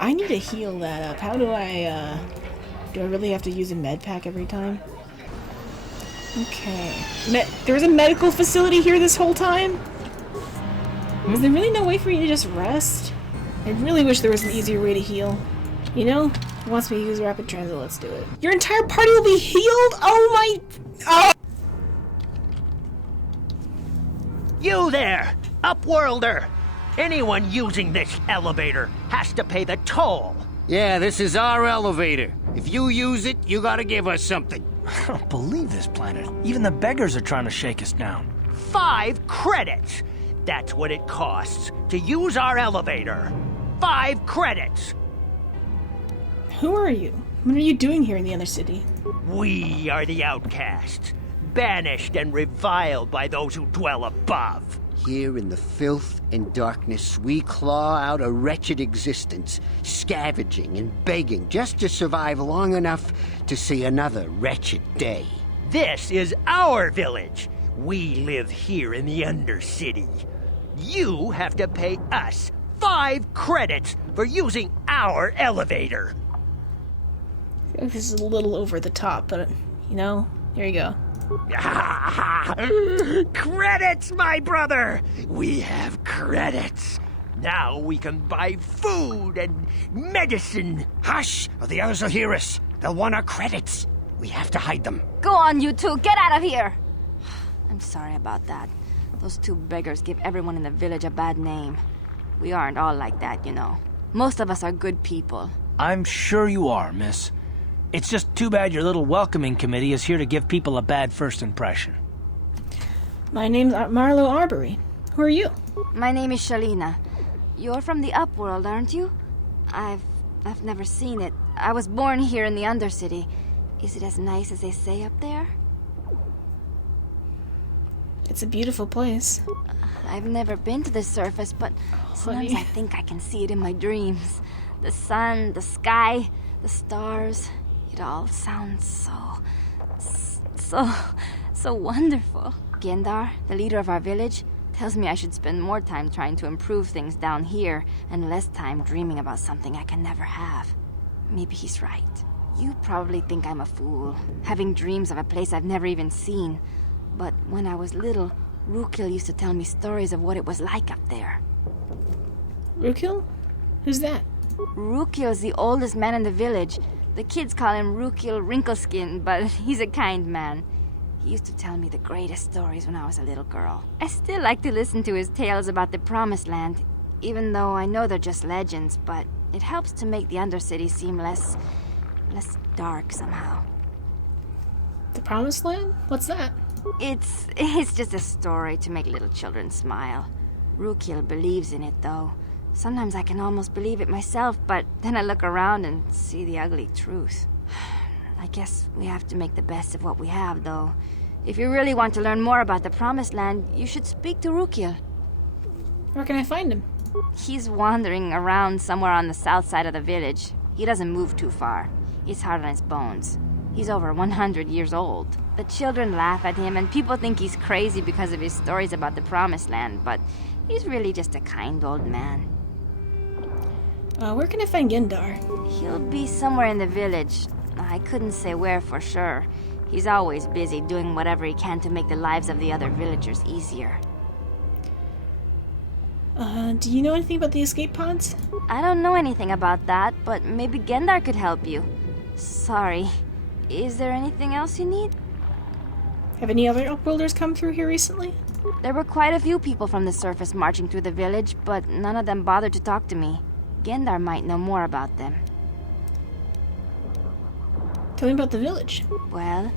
I need to heal that up. How do I really have to use a med pack every time? Okay. There was a medical facility here this whole time? Is there really no way for you to just rest? I really wish there was an easier way to heal. You know, who wants me to use rapid transit? Let's do it. Your entire party will be healed? Oh my... Oh! You there, Upworlder! Anyone using this elevator has to pay the toll. Yeah, this is our elevator. If you use it, you gotta give us something. I don't believe this planet. Even the beggars are trying to shake us down. 5 credits! That's what it costs to use our elevator. 5 credits! Who are you? What are you doing here in the Undercity? We are the outcasts, banished and reviled by those who dwell above. Here in the filth and darkness, we claw out a wretched existence, scavenging and begging just to survive long enough to see another wretched day. This is our village. We live here in the Undercity. You have to pay us 5 credits for using our elevator. I feel like this is a little over the top, but, you know, here you go. Credits, my brother! We have credits. Now we can buy food and medicine. Hush, or the others will hear us. They'll want our credits. We have to hide them. Go on, you two. Get out of here. I'm sorry about that. Those 2 beggars give everyone in the village a bad name. We aren't all like that, you know. Most of us are good people. I'm sure you are, miss. It's just too bad your little welcoming committee is here to give people a bad first impression. My name's Marlo Arbery. Who are you? My name is Shalina. You're from the Upworld, aren't you? I've never seen it. I was born here in the Undercity. Is it as nice as they say up there? It's a beautiful place. I've never been to the surface, but sometimes I think I can see it in my dreams. The sun, the sky, the stars. It all sounds so wonderful. Gendar, the leader of our village, tells me I should spend more time trying to improve things down here and less time dreaming about something I can never have. Maybe he's right. You probably think I'm a fool, having dreams of a place I've never even seen. But when I was little, Rakghouls used to tell me stories of what it was like up there. Rakghouls? Who's that? Rakghouls is the oldest man in the village. The kids call him Rakghouls Wrinkleskin, but he's a kind man. He used to tell me the greatest stories when I was a little girl. I still like to listen to his tales about the Promised Land, even though I know they're just legends, but it helps to make the Undercity seem less dark somehow. The Promised Land? What's that? It's just a story to make little children smile. Rakghouls believes in it, though. Sometimes I can almost believe it myself, but then I look around and see the ugly truth. I guess we have to make the best of what we have, though. If you really want to learn more about the Promised Land, you should speak to Rakghouls. Where can I find him? He's wandering around somewhere on the south side of the village. He doesn't move too far. He's hard on his bones. He's over 100 years old. The children laugh at him, and people think he's crazy because of his stories about the Promised Land, but he's really just a kind old man. Where can I find Gendar? He'll be somewhere in the village. I couldn't say where for sure. He's always busy doing whatever he can to make the lives of the other villagers easier. Do you know anything about the escape pods? I don't know anything about that, but maybe Gendar could help you. Sorry. Is there anything else you need? Have any other Upworlders come through here recently? There were quite a few people from the surface marching through the village, but none of them bothered to talk to me. Gendar might know more about them. Tell me about the village. Well,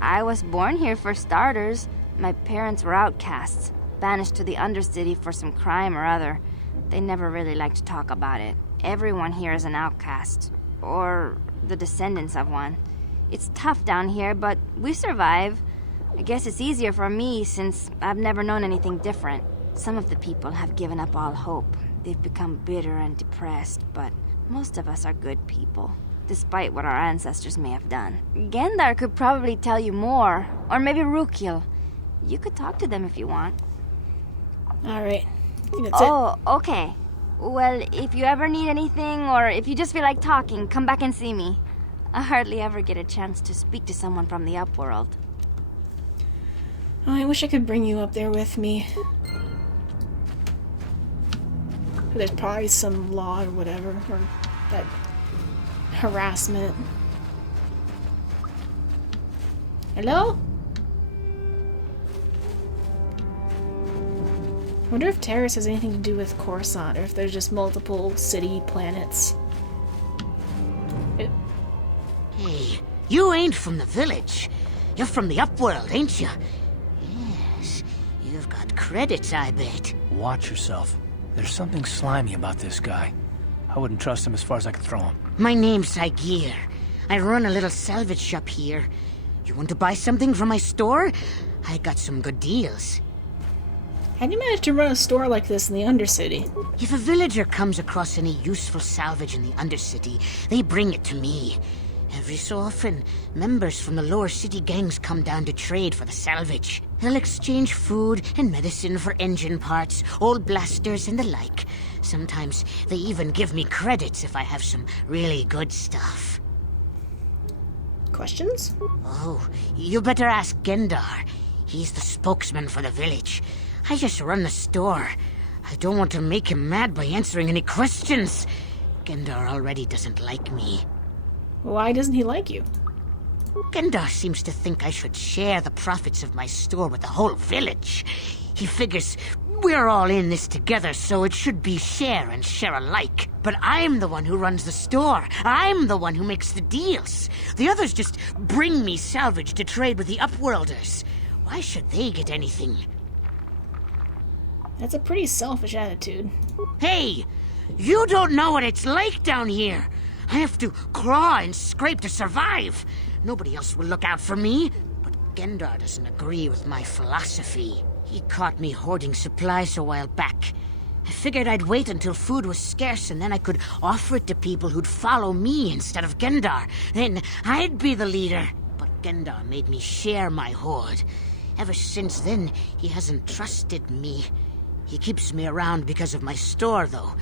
I was born here for starters. My parents were outcasts, banished to the Undercity for some crime or other. They never really liked to talk about it. Everyone here is an outcast, or the descendants of one. It's tough down here, but we survive. I guess it's easier for me since I've never known anything different. Some of the people have given up all hope. They've become bitter and depressed, but most of us are good people, despite what our ancestors may have done. Gendar could probably tell you more, or maybe Rakghouls. You could talk to them if you want. Alright, I think that's it. Oh, okay. Well, if you ever need anything, or if you just feel like talking, come back and see me. I hardly ever get a chance to speak to someone from the upworld. Oh, I wish I could bring you up there with me. There's probably some law or whatever, or that harassment. Hello? I wonder if Terrace has anything to do with Coruscant, or if there's just multiple city planets. Hey, you ain't from the village. You're from the upworld, ain't you? Yes, you've got credits, I bet. Watch yourself. There's something slimy about this guy. I wouldn't trust him as far as I could throw him. My name's Saigir. I run a little salvage shop here. You want to buy something from my store? I got some good deals. How do you manage to run a store like this in the Undercity? If a villager comes across any useful salvage in the Undercity, they bring it to me. Every so often, members from the lower city gangs come down to trade for the salvage. They'll exchange food and medicine for engine parts, old blasters, and the like. Sometimes they even give me credits if I have some really good stuff. Questions? Oh, you better ask Gendar. He's the spokesman for the village. I just run the store. I don't want to make him mad by answering any questions. Gendar already doesn't like me. Why doesn't he like you? Gendar seems to think I should share the profits of my store with the whole village. He figures we're all in this together, so it should be share and share alike. But I'm the one who runs the store. I'm the one who makes the deals. The others just bring me salvage to trade with the Upworlders. Why should they get anything? That's a pretty selfish attitude. Hey! You don't know what it's like down here! I have to claw and scrape to survive! Nobody else will look out for me! But Gendar doesn't agree with my philosophy. He caught me hoarding supplies a while back. I figured I'd wait until food was scarce and then I could offer it to people who'd follow me instead of Gendar. Then I'd be the leader. But Gendar made me share my hoard. Ever since then, he hasn't trusted me. He keeps me around because of my store, though.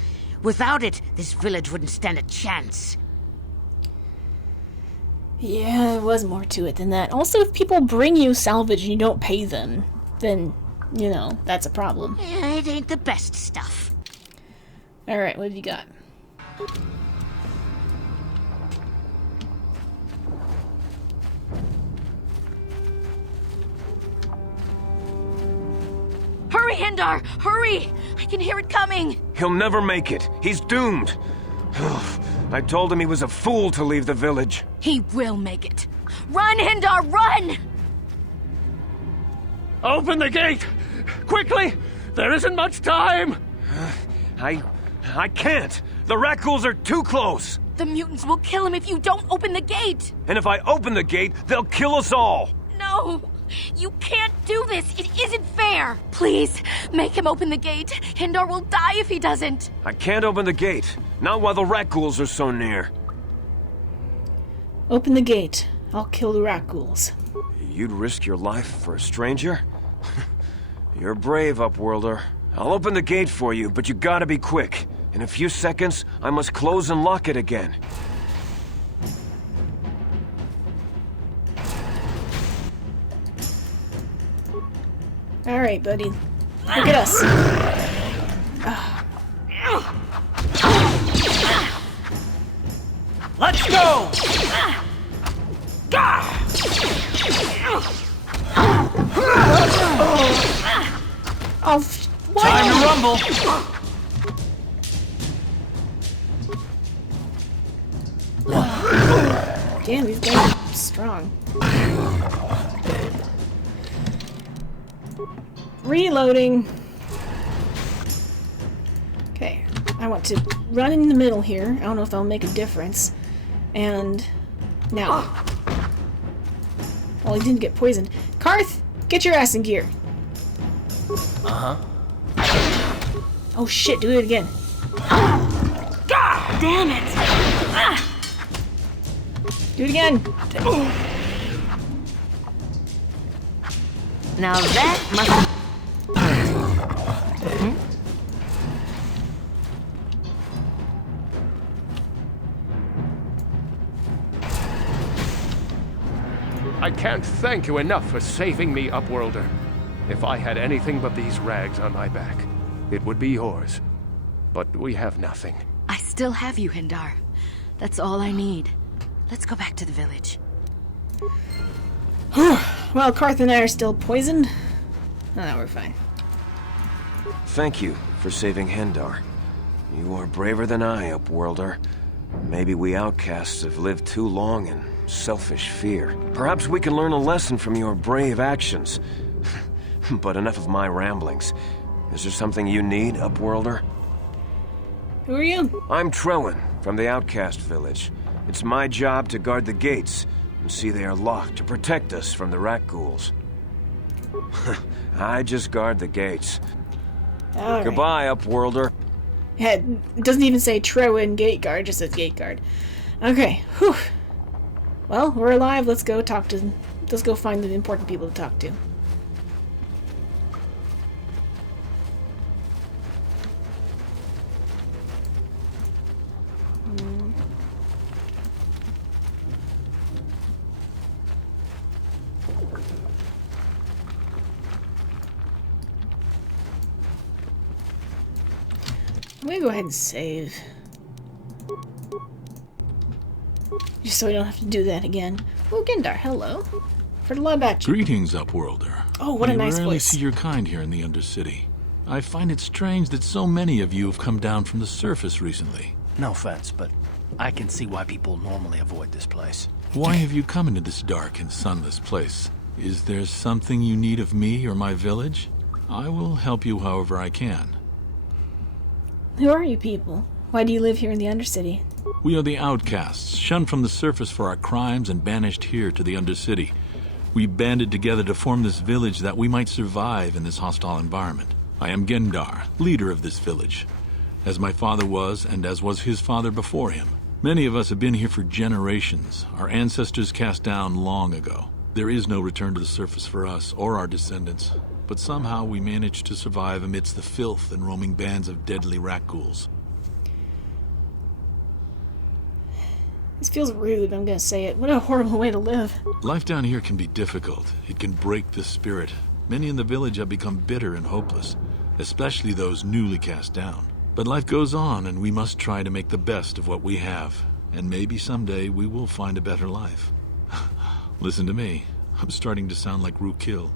Without it, this village wouldn't stand a chance. Yeah, there was more to it than that. Also, if people bring you salvage and you don't pay them, then, you know, that's a problem. It ain't the best stuff. Alright, what have you got? Hurry, Hindar! Hurry! I can hear it coming! He'll never make it. He's doomed. I told him he was a fool to leave the village. He will make it. Run, Hindar, run! Open the gate! Quickly! There isn't much time! I can't. The Rakghouls are too close. The mutants will kill him if you don't open the gate! And if I open the gate, they'll kill us all. No! You can't do this! It isn't fair! Please, make him open the gate. Hindar will die if he doesn't. I can't open the gate. Not while the Rakghouls are so near. Open the gate. I'll kill the Rakghouls. You'd risk your life for a stranger? You're brave, Upworlder. I'll open the gate for you, but you gotta be quick. In a few seconds, I must close and lock it again. Alright, buddy. Look at us. Let's go! Oh, what? Time to rumble! Damn, these guys are strong. Reloading. Okay, I want to run in the middle here. I don't know if that'll make a difference. And now. Well, he didn't get poisoned. Karth, get your ass in gear. Uh-huh. Oh shit, do it again. God damn it! Do it again. Now that must... I can't thank you enough for saving me, Upworlder. If I had anything but these rags on my back, it would be yours. But we have nothing. I still have you, Hindar. That's all I need. Let's go back to the village. Well, Karth and I are still poisoned. Oh, we're fine. Thank you for saving Hendar. You are braver than I, Upworlder. Maybe we outcasts have lived too long in selfish fear. Perhaps we can learn a lesson from your brave actions. But enough of my ramblings. Is there something you need, Upworlder? Who are you? I'm Trellin, from the Outcast Village. It's my job to guard the gates, and see they are locked to protect us from the Rakghouls. I just guard the gates. All Goodbye, Upworlder. Yeah, it doesn't even say Trowin Gate Guard, just says Gate Guard. Okay, whew. Well, we're alive. Let's go talk to... Let's go find the important people to talk to. I'm gonna go ahead and save. Just so we don't have to do that again. Oh, Gendar, hello. Heard a lot about you. Greetings, Upworlder. Oh, what a nice We rarely voice. see your kind here in the Undercity. I find it strange that so many of you have come down from the surface recently. No offense, but I can see why people normally avoid this place. Why have you come into this dark and sunless place? Is there something you need of me or my village? I will help you however I can. Who are you people? Why do you live here in the Undercity? We are the outcasts, shunned from the surface for our crimes and banished here to the Undercity. We banded together to form this village that we might survive in this hostile environment. I am Gendar, leader of this village, as my father was and as was his father before him. Many of us have been here for generations, our ancestors cast down long ago. There is no return to the surface for us or our descendants, but somehow we managed to survive amidst the filth and roaming bands of deadly Rakghouls. This feels rude, but I'm gonna say it. What a horrible way to live. Life down here can be difficult. It can break the spirit. Many in the village have become bitter and hopeless, especially those newly cast down. But life goes on, and we must try to make the best of what we have. And maybe someday we will find a better life. Listen to me. I'm starting to sound like Rakghoul.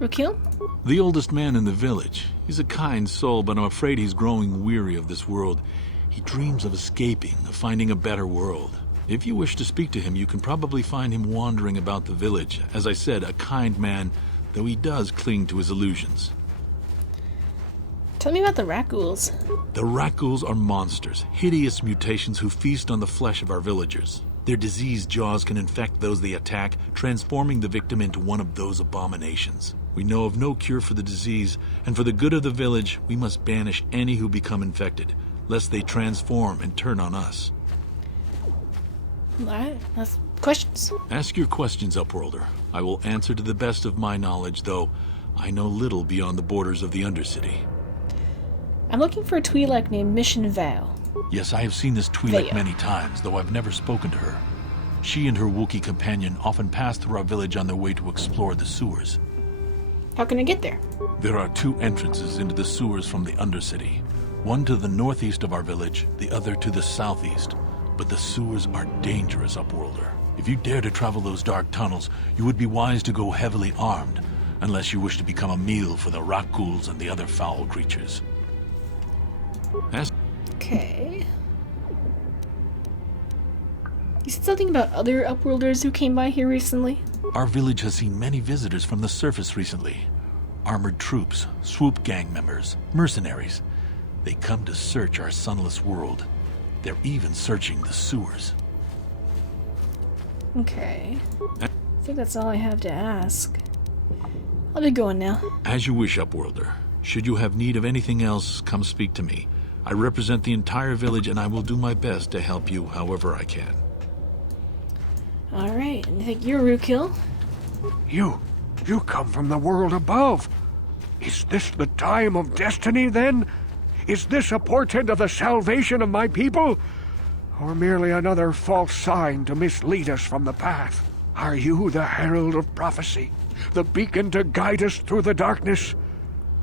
Rakghouls? The oldest man in the village. He's a kind soul, but I'm afraid he's growing weary of this world. He dreams of escaping, of finding a better world. If you wish to speak to him, you can probably find him wandering about the village. As I said, a kind man, though he does cling to his illusions. Tell me about the Rakghouls. The Rakghouls are monsters, hideous mutations who feast on the flesh of our villagers. Their diseased jaws can infect those they attack, transforming the victim into one of those abominations. We know of no cure for the disease, and for the good of the village, we must banish any who become infected, lest they transform and turn on us. Alright, that's questions. Ask your questions, Upworlder. I will answer to the best of my knowledge, though I know little beyond the borders of the Undercity. I'm looking for a Twi'lek named Mission Vow. Yes, I have seen this Twi'lek Vaya. many times, though I've never spoken to her. She and her Wookiee companion often pass through our village on their way to explore the sewers. How can I get there? There are two entrances into the sewers from the Undercity. One to the northeast of our village, the other to the southeast. But the sewers are dangerous, Upworlder. If you dare to travel those dark tunnels, you would be wise to go heavily armed, unless you wish to become a meal for the Rakghouls and the other foul creatures. Okay. You said something about other Upworlders who came by here recently? Our village has seen many visitors from the surface recently. Armored troops, swoop gang members, mercenaries. They come to search our sunless world. They're even searching the sewers. Okay. I think that's all I have to ask. I'll be going now. As you wish, Upworlder. Should you have need of anything else, come speak to me. I represent the entire village, and I will do my best to help you however I can. Alright, and I think you're Rakghoul. You come from the world above. Is this the time of destiny, then? Is this a portent of the salvation of my people? Or merely another false sign to mislead us from the path? Are you the herald of prophecy? The beacon to guide us through the darkness?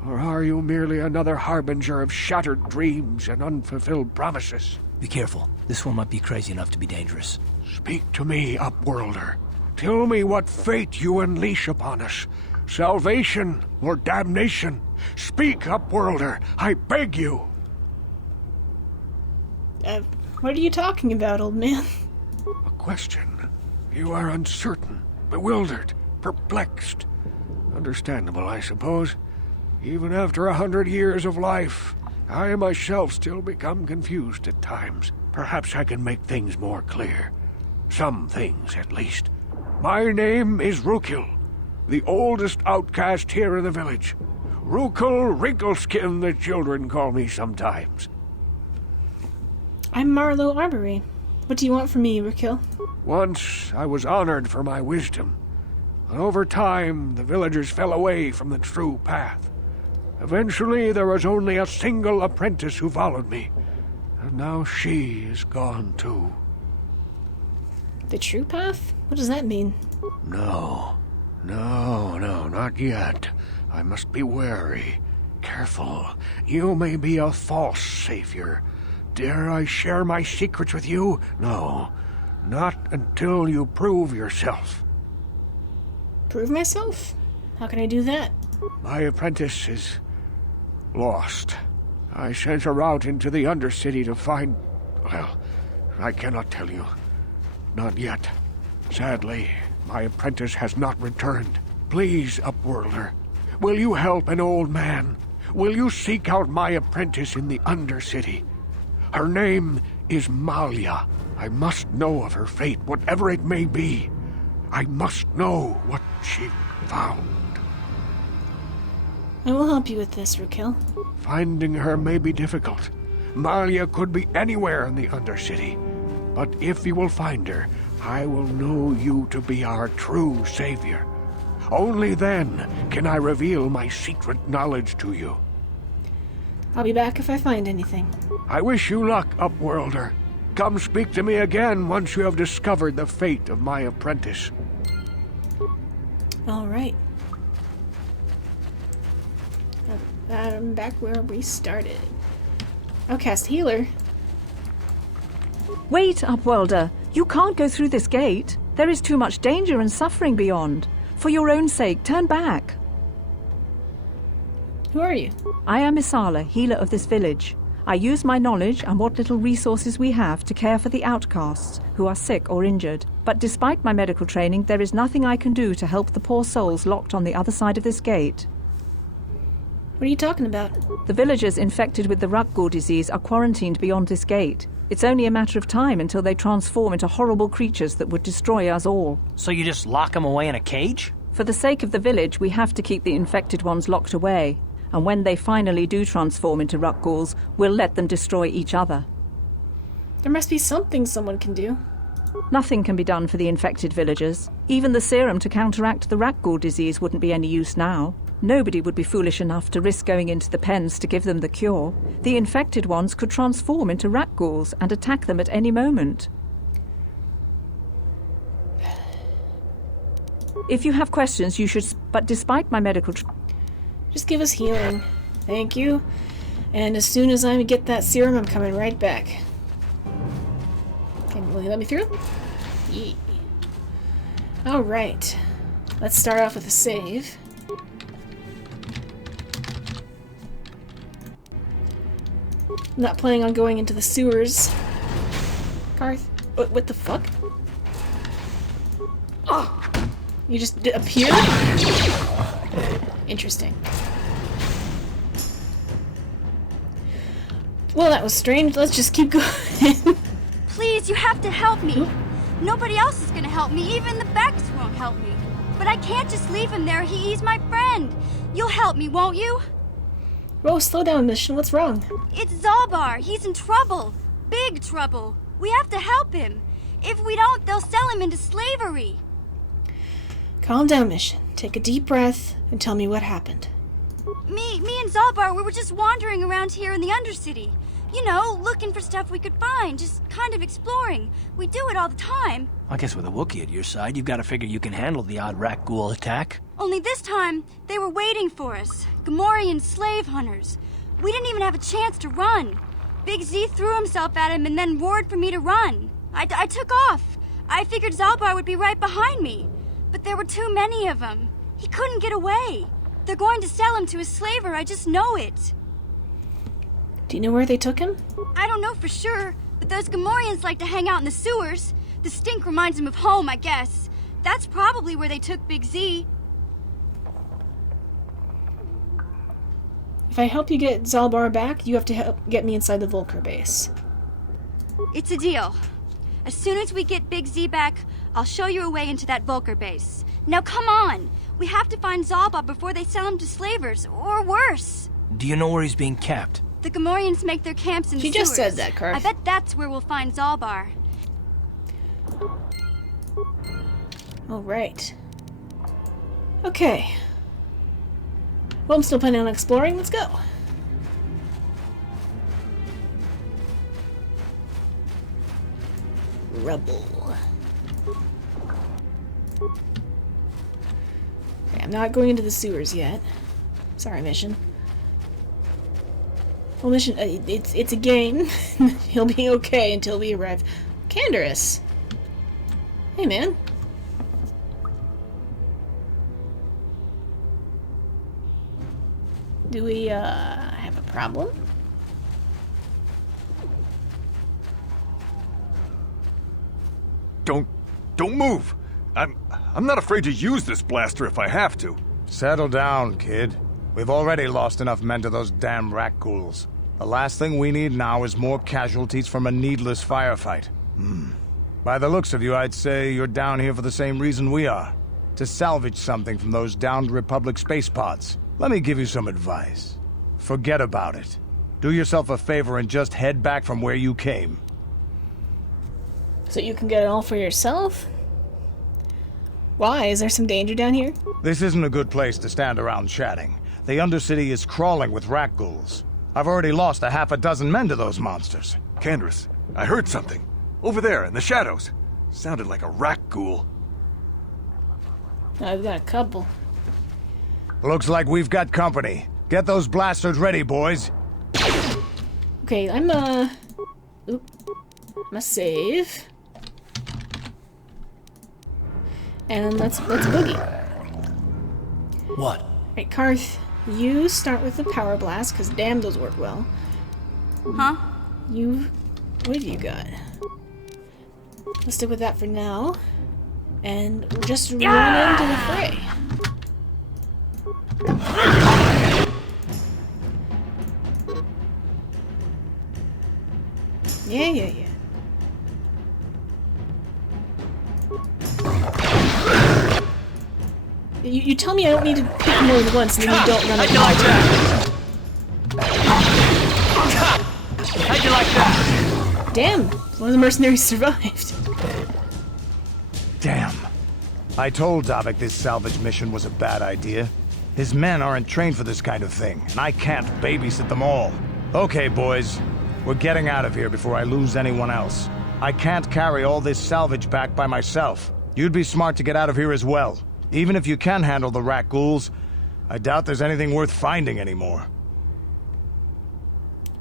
Or are you merely another harbinger of shattered dreams and unfulfilled promises? Be careful. This one might be crazy enough to be dangerous. Speak to me, Upworlder. Tell me what fate you unleash upon us. Salvation or damnation? Speak, Upworlder. I beg you. What are you talking about, old man? A question. You are uncertain, bewildered, perplexed. Understandable, I suppose. Even after 100 years of life, I myself still become confused at times. Perhaps I can make things more clear. Some things, at least. My name is Rakghouls, the oldest outcast here in the village. Rakghouls Wrinkleskin, the children call me sometimes. I'm Marlowe Arbory. What do you want from me, Rakghouls? Once I was honored for my wisdom, and over time the villagers fell away from the true path. Eventually there was only a single apprentice who followed me, and now she is gone too. The true path? What does that mean? No, not yet. I must be wary, careful. You may be a false savior. Dare I share my secrets with you? No, not until you prove yourself. Prove myself? How can I do that? My apprentice is lost. I sent her out into the Undercity to find... Well, I cannot tell you. Not yet. Sadly, my apprentice has not returned. Please, Upworlder, will you help an old man? Will you seek out my apprentice in the Undercity? Her name is Malia. I must know of her fate, whatever it may be. I must know what she found. I will help you with this, Rakghouls. Finding her may be difficult. Malia could be anywhere in the Undercity. But if you will find her, I will know you to be our true savior. Only then can I reveal my secret knowledge to you. I'll be back if I find anything. I wish you luck, Upworlder. Come speak to me again once you have discovered the fate of my apprentice. All right. I'm back where we started. Outcast healer. Wait, Upworlder. You can't go through this gate. There is too much danger and suffering beyond. For your own sake, turn back. Who are you? I am Isala, healer of this village. I use my knowledge and what little resources we have to care for the outcasts who are sick or injured. But despite my medical training, there is nothing I can do to help the poor souls locked on the other side of this gate. What are you talking about? The villagers infected with the Rakghoul disease are quarantined beyond this gate. It's only a matter of time until they transform into horrible creatures that would destroy us all. So you just lock them away in a cage? For the sake of the village, we have to keep the infected ones locked away. And when they finally do transform into Rakghouls, we'll let them destroy each other. There must be something someone can do. Nothing can be done for the infected villagers. Even the serum to counteract the Rakghoul disease wouldn't be any use now. Nobody would be foolish enough to risk going into the pens to give them the cure. The infected ones could transform into Rakghouls and attack them at any moment. If you have questions, you should... But despite my medical... Just give us healing. Thank you. And as soon as I get that serum, I'm coming right back. Okay, will you let me through? Yeah. Alright. Let's start off with a save. I'm not planning on going into the sewers. Garth, what the fuck? Oh! You just appeared? Interesting. Well, that was strange. Let's just keep going. Please, you have to help me. Nobody else is gonna help me. Even the Becks won't help me. But I can't just leave him there. He's my friend. You'll help me, won't you? Whoa, slow down, Mission. What's wrong? It's Zalbar. He's in trouble. Big trouble. We have to help him. If we don't, they'll sell him into slavery. Calm down, Mission. Take a deep breath and tell me what happened. Me and Zalbar, we were just wandering around here in the Undercity. You know, looking for stuff we could find, just kind of exploring. We do it all the time. I guess with a Wookiee at your side, you've got to figure you can handle the odd Rakghoul attack. Only this time, they were waiting for us. Gamorrean slave hunters. We didn't even have a chance to run. Big Z threw himself at him and then roared for me to run. I took off. I figured Zalbar would be right behind me. But there were too many of them. He couldn't get away. They're going to sell him to a slaver, I just know it. Do you know where they took him? I don't know for sure, but those Gamorreans like to hang out in the sewers. The stink reminds them of home, I guess. That's probably where they took Big Z. If I help you get Zalbar back, you have to help get me inside the Volker base. It's a deal. As soon as we get Big Z back, I'll show you a way into that Volker base. Now come on! We have to find Zalbar before they sell him to slavers, or worse. Do you know where he's being kept? The Gamorreans make their camps in the She sewers. just said that, Karth. I bet that's where we'll find Zalbar. All right. Okay. Well, I'm still planning on exploring. Let's go. Rubble. Okay, I'm not going into the sewers yet. Sorry, mission. Well, mission, it's a game. He'll be okay until we arrive. Canderous. Hey, man. Do we, have a problem? Don't move! I'm not afraid to use this blaster if I have to. Settle down, kid. We've already lost enough men to those damn Rakghouls. The last thing we need now is more casualties from a needless firefight. By the looks of you, I'd say you're down here for the same reason we are. To salvage something from those downed Republic space pods. Let me give you some advice. Forget about it. Do yourself a favor and just head back from where you came. So you can get it all for yourself? Why? Is there some danger down here? This isn't a good place to stand around chatting. The Undercity is crawling with Rakghouls. I've already lost a half a dozen men to those monsters. Canderous, I heard something. Over there, in the shadows. Sounded like a Rakghoul. I've got a couple. Looks like we've got company. Get those blasters ready, boys. Okay, I'm a save. And let's boogie. What? Right, Karth, you start with the power blast, because damn, those work well. Huh? What have you got? Let's stick with that for now. And we'll just run into the fray. Yeah. You tell me I don't need to pick more than once, and then you don't run How'd you like that? How'd you like that? Damn, one of the mercenaries survived. Damn. I told Davik this salvage mission was a bad idea. His men aren't trained for this kind of thing, and I can't babysit them all. Okay, boys. We're getting out of here before I lose anyone else. I can't carry all this salvage back by myself. You'd be smart to get out of here as well. Even if you can handle the Rakghouls, I doubt there's anything worth finding anymore.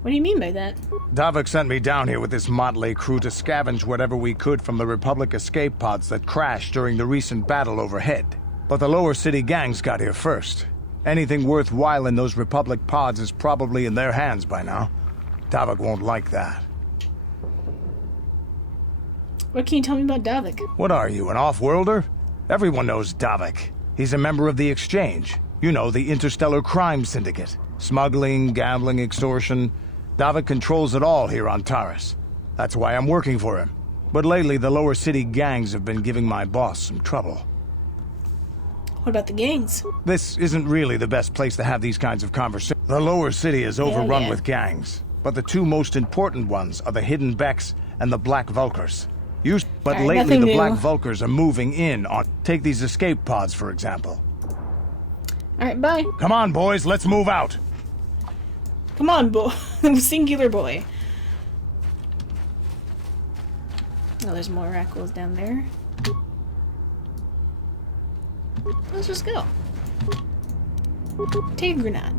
What do you mean by that? Davik sent me down here with this motley crew to scavenge whatever we could from the Republic escape pods that crashed during the recent battle overhead. But the lower city gangs got here first. Anything worthwhile in those Republic pods is probably in their hands by now. Davik won't like that. What can you tell me about Davik? What are you, an off-worlder? Everyone knows Davik. He's a member of the Exchange. You know, the interstellar crime syndicate. Smuggling, gambling, extortion. Davik controls it all here on Taris. That's why I'm working for him. But lately, the lower city gangs have been giving my boss some trouble. What about the gangs? This isn't really the best place to have these kinds of conversations. The lower city is overrun with gangs. But the two most important ones are the Hidden Becks and the Black Vulkars. But lately the Black Vulkars are moving in on... Take these escape pods, for example. Alright, bye. Come on, boys, let's move out. Come on, boy. Singular boy. Oh, there's more Rakghouls down there. Let's just go. Take a grenade.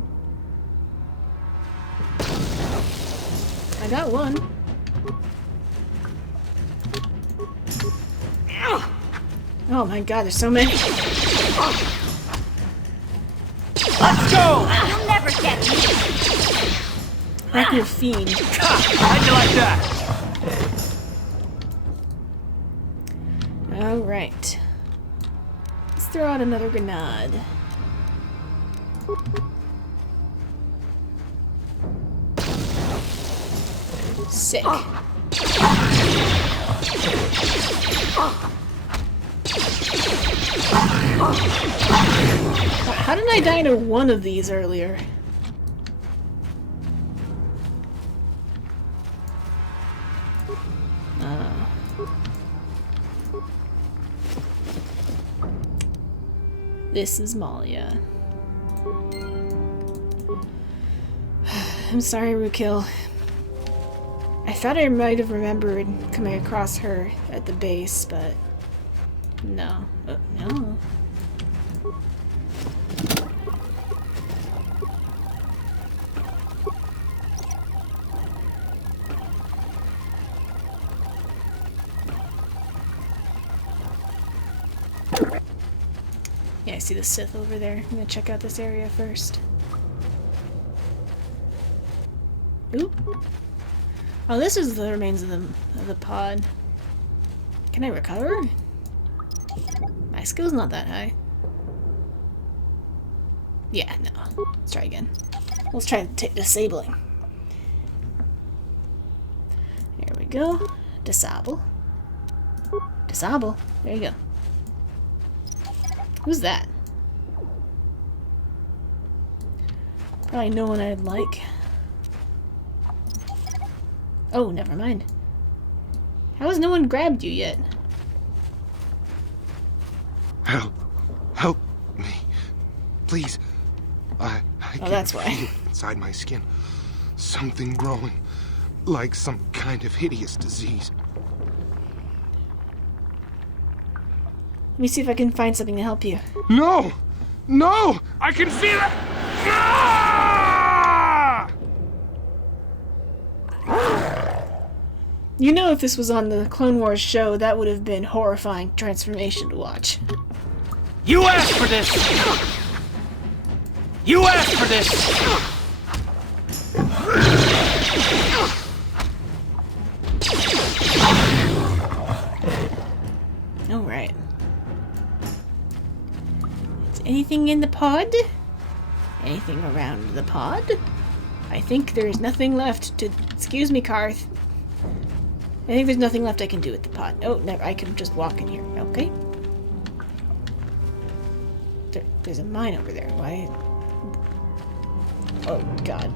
I got one. Oh my god, there's so many. Let's go! You'll never get me. Rakghoul fiend. How'd you like that? Alright. Let's throw out another grenade. Sick. How did I die to one of these earlier? This is Malia. I'm sorry, Rakghouls. I thought I might have remembered coming across her at the base, but no. No. Yeah, I see the Sith over there. I'm gonna check out this area first. Oop. Oh, this is the remains of the pod. Can I recover? My skill's not that high. Yeah, no. Let's try again. Let's try disabling. Here we go. Disable. Disable. There you go. Who's that? Probably no one I'd like. Oh, never mind. How has no one grabbed you yet? Help me. Please. I oh, that's why. feel inside my skin. Something growing. Like some kind of hideous disease. Let me see if I can find something to help you. No! No! I can feel it! Ah! You know, if this was on the Clone Wars show, that would have been horrifying transformation to watch. You asked for this! You asked for this! Alright. Is anything in the pod? Anything around the pod? I think there's nothing left to... Excuse me, Karth. I think there's nothing left I can do with the pod. Oh, never. I can just walk in here. Okay. There's a mine over there. Why? Oh, God.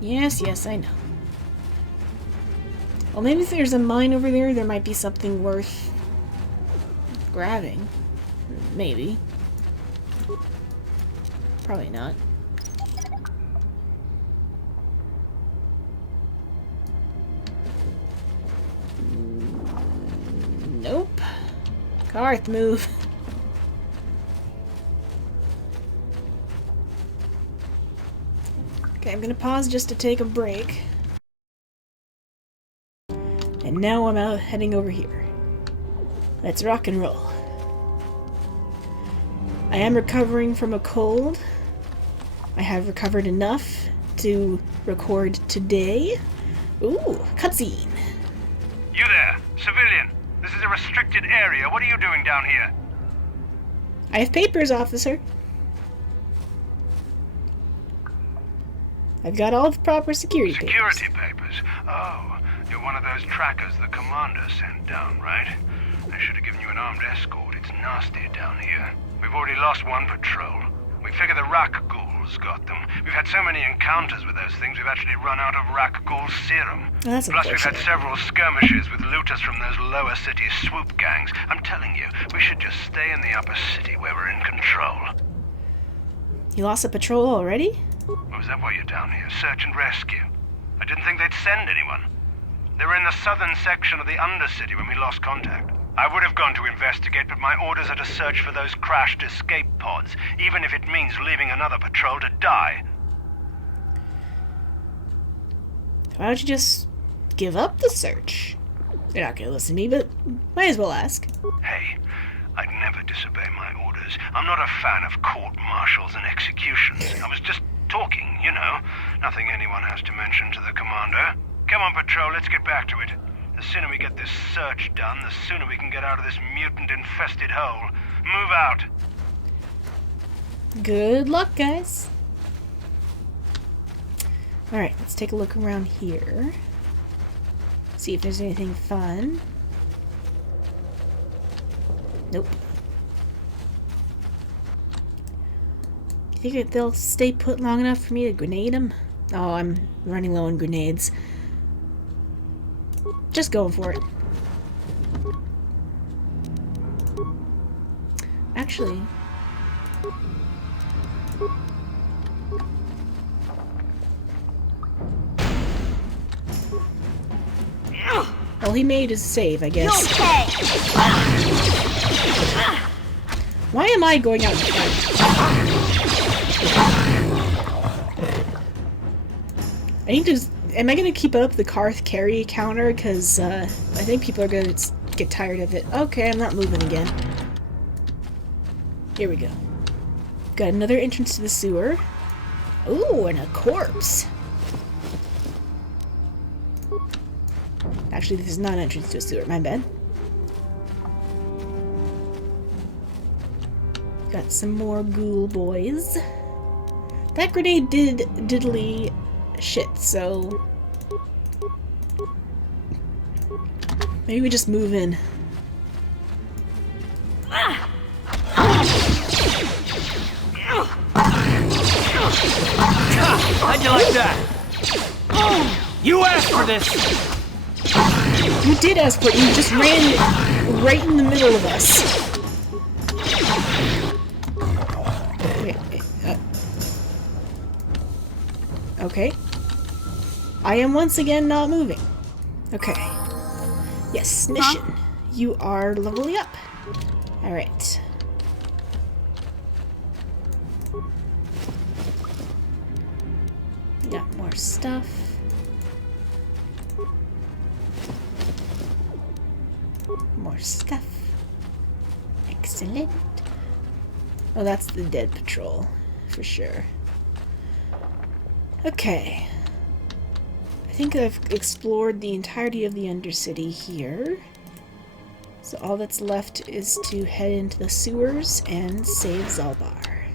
Yes, I know. Well, maybe if there's a mine over there, there might be something worth grabbing. Maybe. Probably not. Nope. Karth, move. Okay, I'm gonna pause just to take a break. And now I'm out heading over here. Let's rock and roll. I am recovering from a cold. I have recovered enough to record today. Ooh, cutscene. You there, civilian. This is a restricted area. What are you doing down here? I have papers, officer. I've got all the proper security papers. Security papers? Oh, you're one of those trackers the commander sent down, right? I should have given you an armed escort. It's nasty down here. We've already lost one patrol. We figure the Rakghouls got them. We've had so many encounters with those things, we've actually run out of Rakghoul serum. That's Plus, we've had several skirmishes with looters from those lower city swoop gangs. I'm telling you, we should just stay in the upper city where we're in control. You lost a patrol already? Oh, is that why you're down here? Search and rescue? I didn't think they'd send anyone. They were in the southern section of the Undercity when we lost contact. I would have gone to investigate, but my orders are to search for those crashed escape pods, even if it means leaving another patrol to die. Why don't you just give up the search? You're not gonna listen to me, but might as well ask. Hey, I'd never disobey my orders. I'm not a fan of court-martials and executions. I was just talking, you know. Nothing anyone has to mention to the commander. Come on, Patrol, let's get back to it. The sooner we get this search done, the sooner we can get out of this mutant-infested hole. Move out. Good luck, guys. Alright, let's take a look around here. See if there's anything fun. Nope. You think they'll stay put long enough for me to grenade them? Oh, I'm running low on grenades. Just going for it. Actually... well, he made his save, I guess. Why am I going out in front? I need to... am I going to keep up the Karth carry counter? Because I think people are going to get tired of it. Okay, I'm not moving again. Here we go. Got another entrance to the sewer. Ooh, and a corpse. Actually, this is not an entrance to a sewer. My bad. Got some more ghoul boys. That grenade did diddly shit, so... maybe we just move in. How'd you like that? You asked for this! You did ask for it, you just ran right in the middle of us. Wait, okay. I am once again not moving. Okay. Yes, mission. Huh? You are leveling up. Alright. Got more stuff. More stuff. Excellent. Oh, that's the dead patrol, for sure. Okay. I think I've explored the entirety of the Undercity here. So all that's left is to head into the sewers and save Zalbar.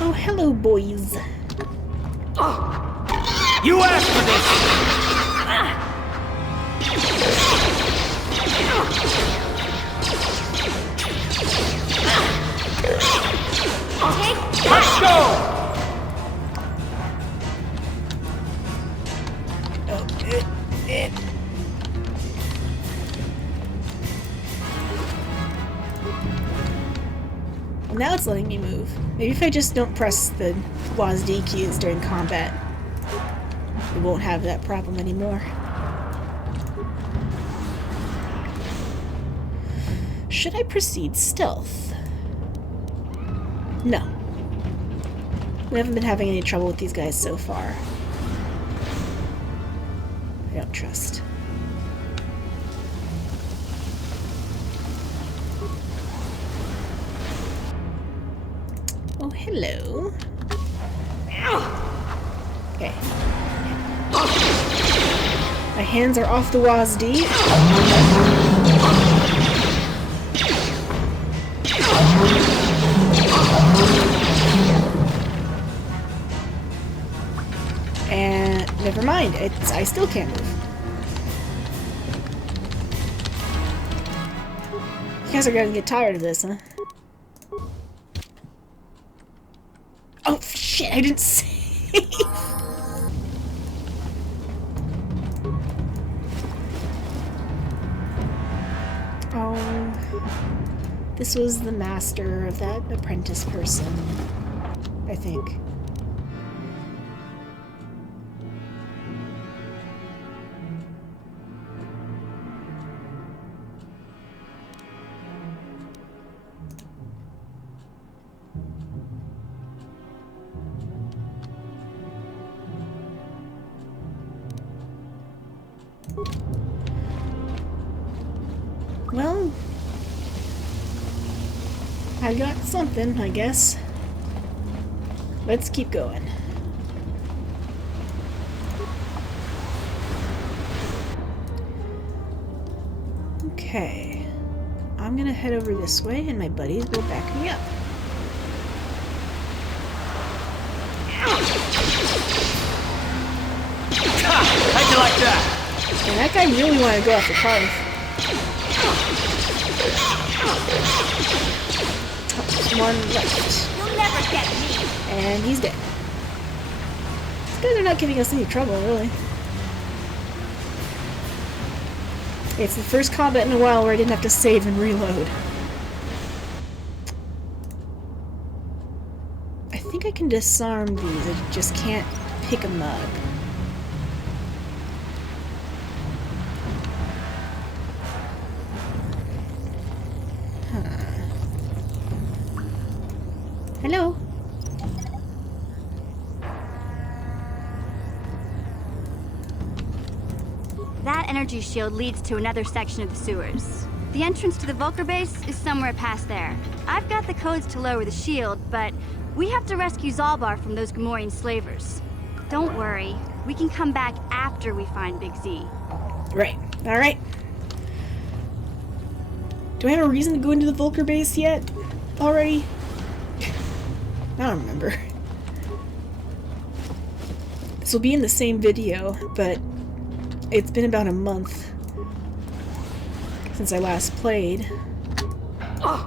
Oh, hello, boys. You asked for this! Let's go! Well, now it's letting me move. Maybe if I just don't press the WASD keys during combat, we won't have that problem anymore. Should I proceed stealth? No. We haven't been having any trouble with these guys so far. I don't trust. Oh, hello. Okay. My hands are off the WASD. And never mind, I still can't move. You guys are gonna get tired of this, huh? Oh shit, I didn't save! Oh, this was the master of that apprentice person, I think. Well, I got something, I guess. Let's keep going. Okay. I'm gonna head over this way and my buddies will back me up. How'd you like that? And that guy really wanted to go after Karth. One left. You'll never get me. And he's dead. These guys are not giving us any trouble, really. It's the first combat in a while where I didn't have to save and reload. I think I can disarm these, I just can't pick them up. Hello? That energy shield leads to another section of the sewers. The entrance to the Vulcar base is somewhere past there. I've got the codes to lower the shield, but we have to rescue Zalbar from those Gamorrean slavers. Don't worry, we can come back after we find Big Z. Right. Alright. Do I have a reason to go into the Vulcar base yet? Already? I don't remember. This will be in the same video, but it's been about a month since I last played. I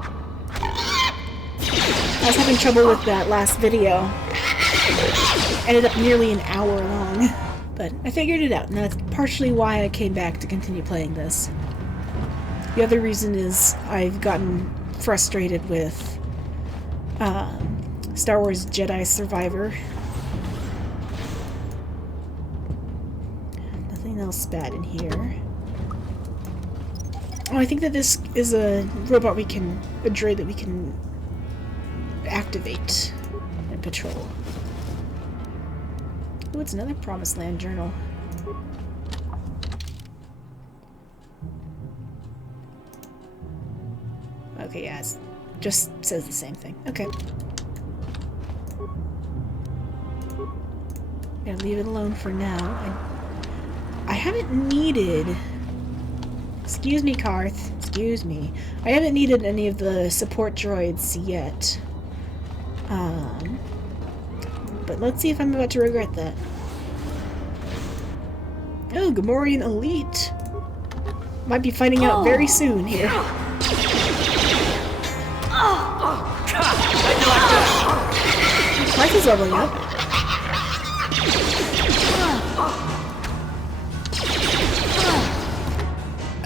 was having trouble with that last video. Ended up nearly an hour long, but I figured it out, and that's partially why I came back to continue playing this. The other reason is I've gotten frustrated with Star Wars Jedi Survivor. Nothing else bad in here. Oh, I think that this is a robot a droid that we can activate and patrol. Oh, it's another Promised Land journal. Okay, yeah, it just says the same thing. Okay. Gotta leave it alone for now. I haven't needed... Excuse me, Karth. Excuse me. I haven't needed any of the support droids yet. But let's see if I'm about to regret that. Oh, Gamorrean Elite. Might be finding out very soon here. Karth is leveling up.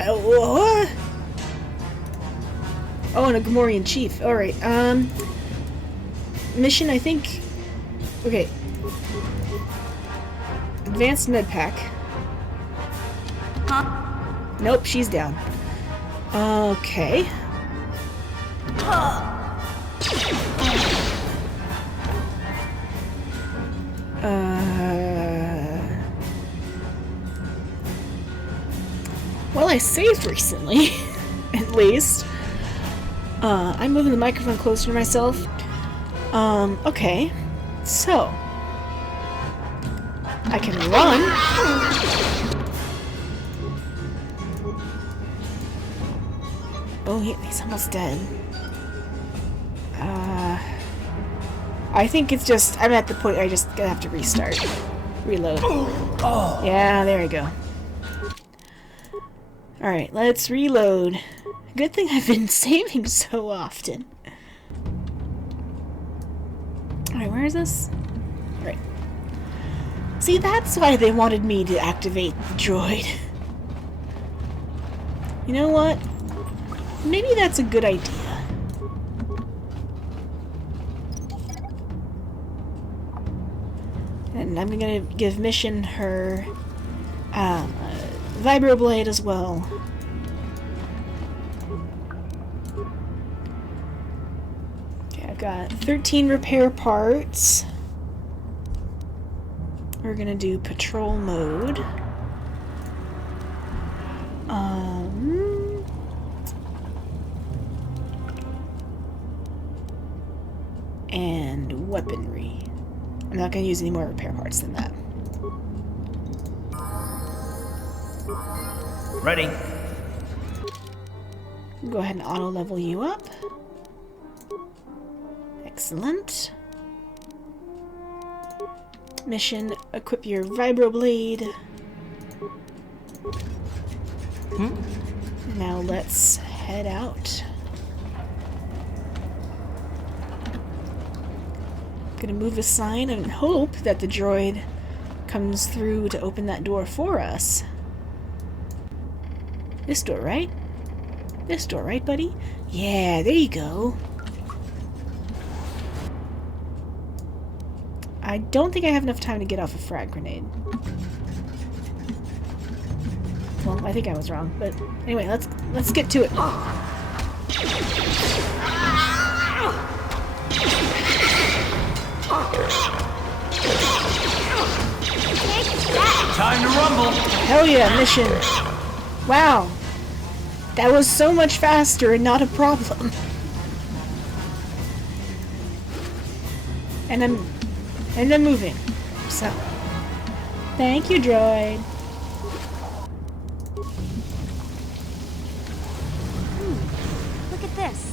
What? Oh, and a Gamorrean chief. Alright, mission, I think... Okay. Advanced med pack. Huh? Nope, she's down. Okay. Well, I saved recently, at least. I'm moving the microphone closer to myself. Okay. So. I can run. Oh, he's almost dead. I think it's just, I'm at the point I just gonna have to restart. Reload. Yeah, there we go. Alright, let's reload. Good thing I've been saving so often. Alright, where is this? Right. See, that's why they wanted me to activate the droid. You know what? Maybe that's a good idea. And I'm gonna give Mission her vibroblade as well. Okay, I've got 13 repair parts. We're gonna do patrol mode. And weaponry. I'm not gonna use any more repair parts than that. Ready. Go ahead and auto level you up. Excellent. Mission, equip your vibroblade. Now let's head out. Gonna move the sign and hope that the droid comes through to open that door for us. This door, right? This door, right, buddy? Yeah, there you go. I don't think I have enough time to get off a frag grenade. Well, I think I was wrong, but anyway, let's get to it. Time to rumble. Hell yeah, mission. Wow. That was so much faster and not a problem. And I'm moving. So, thank you, droid. Look at this.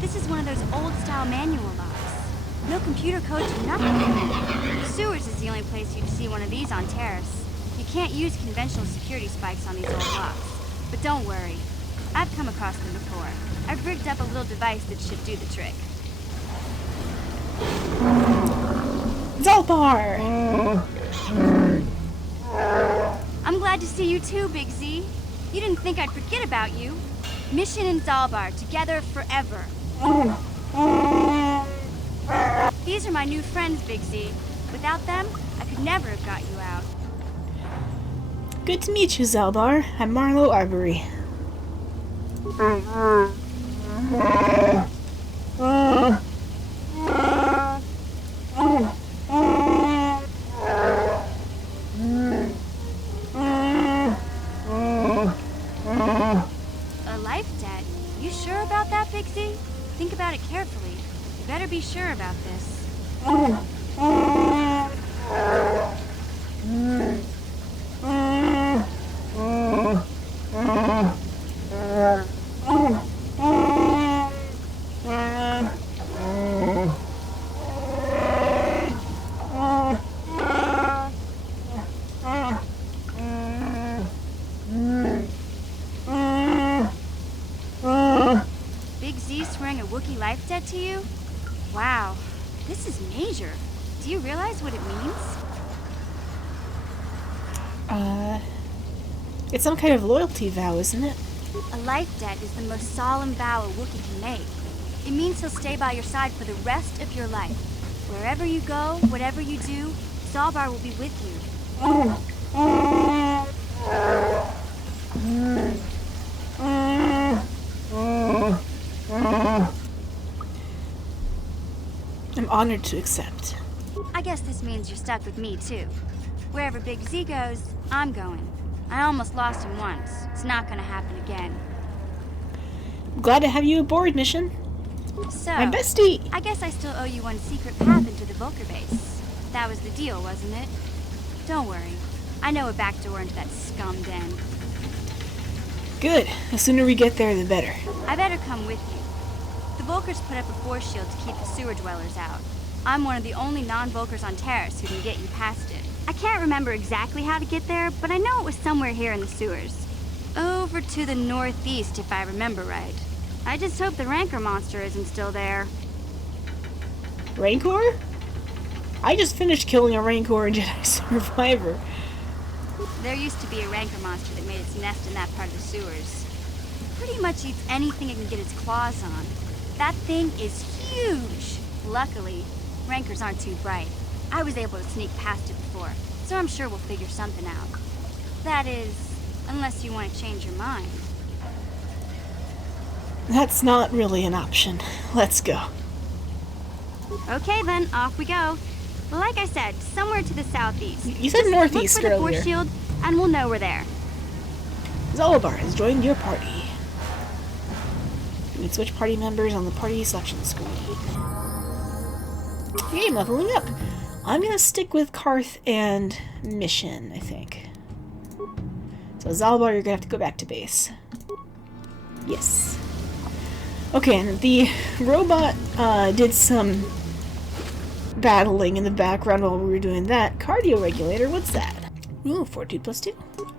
This is one of those old-style manual locks. No computer codes or nothing. The sewers is the only place you'd see one of these on Terrace. You can't use conventional security spikes on these old locks. But don't worry. I've come across them before. I've rigged up a little device that should do the trick. Zalbar! I'm glad to see you too, Big Z. You didn't think I'd forget about you. Mission and Zalbar, together forever. These are my new friends, Big Z. Without them, I could never have got you out. Good to meet you, Zalbar. I'm Marlo Arbery. A life debt? You sure about that, Big Z? Think about it carefully. You better be sure about this. Big Z swearing a Wookiee life debt to you? Wow, this is major. Do you realize what it means? It's some kind of loyalty vow, isn't it? A life debt is the most solemn vow a Wookiee can make. It means he'll stay by your side for the rest of your life. Wherever you go, whatever you do, Zalbar will be with you. I'm honored to accept. I guess this means you're stuck with me, too. Wherever Big Z goes, I'm going. I almost lost him once. It's not gonna happen again. Glad to have you aboard, Mission. So, My bestie! I guess I still owe you one secret path into the Vulcar base. That was the deal, wasn't it? Don't worry. I know a back door into that scum den. Good. The sooner we get there, the better. I better come with you. The Vulcars put up a force shield to keep the sewer dwellers out. I'm one of the only non-Vulcars on Terrace who can get you past it. I can't remember exactly how to get there, but I know it was somewhere here in the sewers. Over to the northeast, if I remember right. I just hope the Rancor monster isn't still there. Rancor? I just finished killing a Rancor in Jedi Survivor. There used to be a Rancor monster that made its nest in that part of the sewers. pretty much eats anything it can get its claws on. That thing is huge. Luckily, rankers aren't too bright. I was able to sneak past it before, so I'm sure we'll figure something out. That is, unless you want to change your mind. That's not really an option. Let's go. Okay then, off we go. Like I said, somewhere to the southeast. You said Just northeast look for the earlier. force shield, and we'll know we're there. Zalabar has joined your party. You can switch party members on the party selection screen. Okay, leveling up. I'm gonna stick with Karth and Mission, I think. So Zalabar, you're gonna have to go back to base. Yes. Okay, and the robot did some battling in the background while we were doing that. Cardio regulator, what's that? Ooh, Fortitude +2.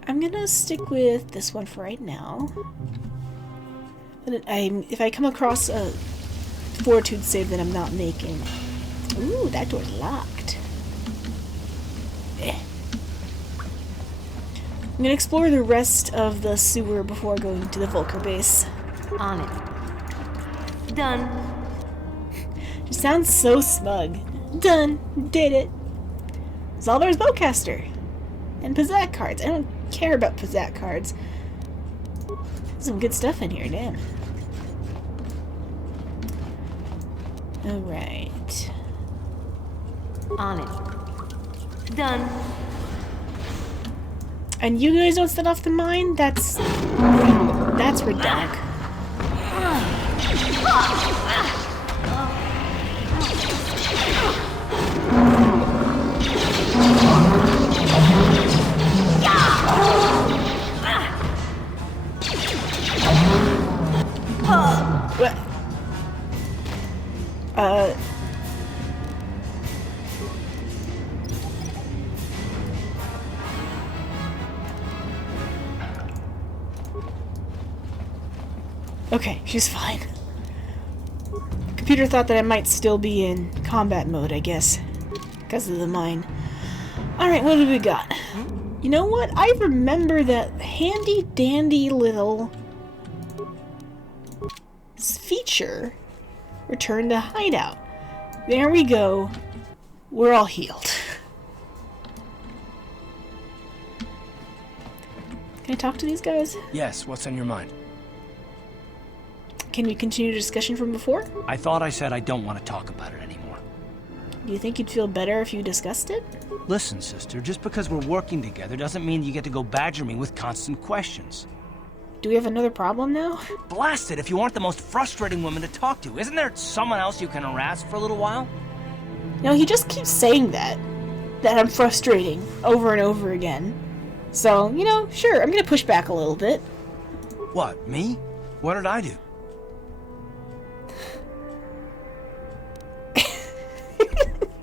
I'm gonna stick with this one for right now. And if I come across a Fortitude save that I'm not making... Ooh, that door's locked. I'm gonna explore the rest of the sewer before going to the Vulcar base. On it. Done. It sounds so smug. Done. Did it. Zalbar's Bowcaster. And Pizzak cards. I don't care about Pizzak cards. Some good stuff in here, damn. Alright. On it. Done. And you guys don't set off the mine? That's redundant. What? Okay, she's fine. Computer thought that I might still be in combat mode, I guess. Because of the mine. Alright, what do we got? You know what? I remember that handy-dandy little feature. Return to hideout. There we go. We're all healed. Can I talk to these guys? Yes, what's on your mind? Can we continue discussion from before? I thought I said I don't want to talk about it anymore. Do you think you'd feel better if you discussed it? Listen, sister, just because we're working together doesn't mean you get to go badger me with constant questions. Do we have another problem now? Blast it if you aren't the most frustrating woman to talk to. Isn't there someone else you can harass for a little while? No, he just keeps saying that I'm frustrating over and over again. So, you know, sure, I'm gonna push back a little bit. What, me? What did I do?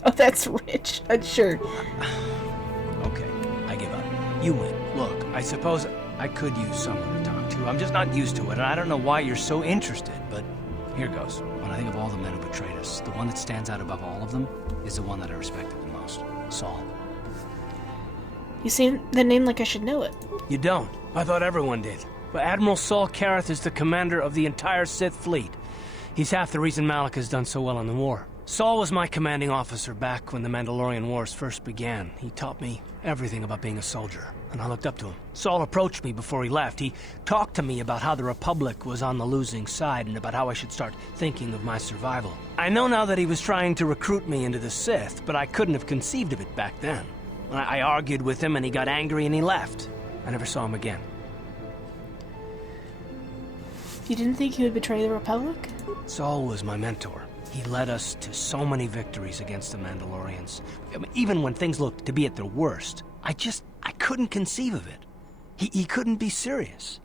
Oh, that's rich. Sure. Okay, I give up. You win. Look, I suppose I could use someone to talk to. I'm just not used to it, and I don't know why you're so interested, but here goes. When I think of all the men who betrayed us, the one that stands out above all of them is the one that I respected the most. Saul. You say the name like I should know it. You don't. I thought everyone did. But Admiral Saul Kareth is the commander of the entire Sith fleet. He's half the reason Malak has done so well in the war. Saul was my commanding officer back when the Mandalorian Wars first began. He taught me everything about being a soldier, and I looked up to him. Saul approached me before he left. He talked to me about how the Republic was on the losing side and about how I should start thinking of my survival. I know now that he was trying to recruit me into the Sith, but I couldn't have conceived of it back then. I argued with him and he got angry and he left. I never saw him again. You didn't think he would betray the Republic? Saul was my mentor. He led us to so many victories against the Mandalorians. I mean, even when things looked to be at their worst, I couldn't conceive of it. He couldn't be serious.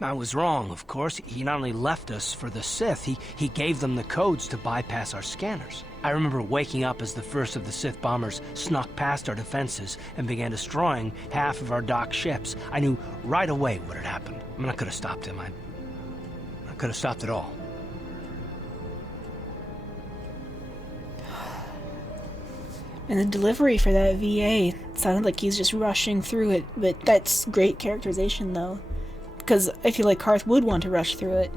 I was wrong, of course. He not only left us for the Sith, he gave them the codes to bypass our scanners. I remember waking up as the first of the Sith bombers snuck past our defenses and began destroying half of our docked ships. I knew right away what had happened. I mean, I could have stopped him. I could have stopped it all. And the delivery for that VA sounded like he's just rushing through it, but that's great characterization, though. because I feel like Karth would want to rush through it.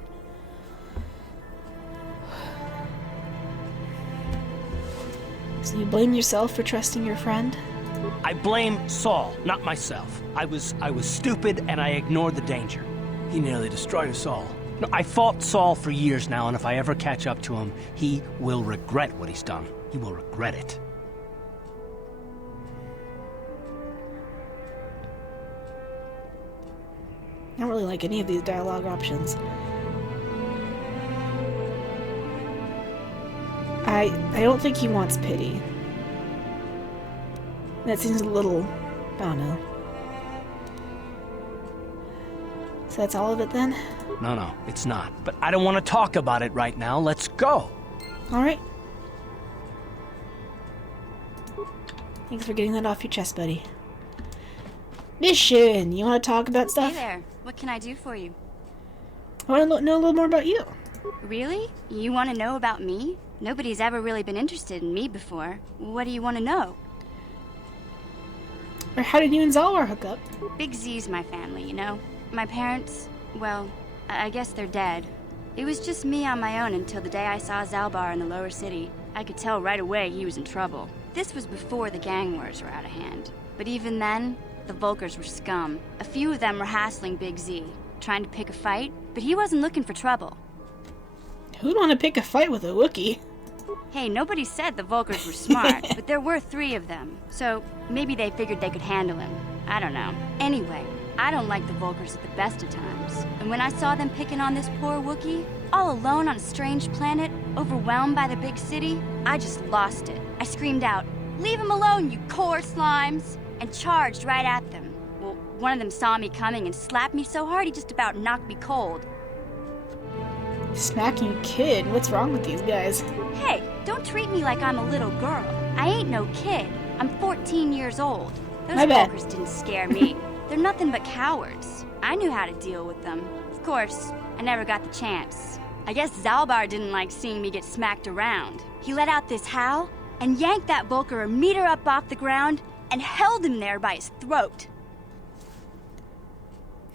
So you blame yourself for trusting your friend? I blame Saul, not myself. I was stupid and I ignored the danger. He nearly destroyed us all. No, I fought Saul for years now, and if I ever catch up to him, he will regret what he's done. He will regret it. I don't really like any of these dialogue options. I don't think he wants pity. That seems a little... I don't know. So that's all of it then? No, it's not. But I don't want to talk about it right now. Let's go. Alright. Thanks for getting that off your chest, buddy. Mission! You want to talk about stuff? Hey there. What can I do for you? I want to know a little more about you. Really? You want to know about me? Nobody's ever really been interested in me before. What do you want to know? Or how did you and Zalwar hook up? Big Z's my family, you know? My parents, well, I guess they're dead. It was just me on my own until the day I saw Zalbar in the lower city. I could tell right away he was in trouble. This was before the gang wars were out of hand. But even then, the Volkers were scum. A few of them were hassling Big Z, trying to pick a fight, but he wasn't looking for trouble. Who'd want to pick a fight with a Wookiee? Hey, nobody said the Volkers were smart, but there were 3 of them, so maybe they figured they could handle him. I don't know. Anyway, I don't like the Volkers at the best of times, and when I saw them picking on this poor Wookiee, all alone on a strange planet, overwhelmed by the big city, I just lost it. I screamed out, "Leave him alone, you core slimes!" and charged right at them. Well, one of them saw me coming and slapped me so hard he just about knocked me cold. Smacking kid? What's wrong with these guys? Hey, don't treat me like I'm a little girl. I ain't no kid. I'm 14 years old. Those Volkers didn't scare me. They're nothing but cowards. I knew how to deal with them. Of course, I never got the chance. I guess Zalbar didn't like seeing me get smacked around. He let out this howl and yanked that Volker a meter up off the ground and held him there by his throat.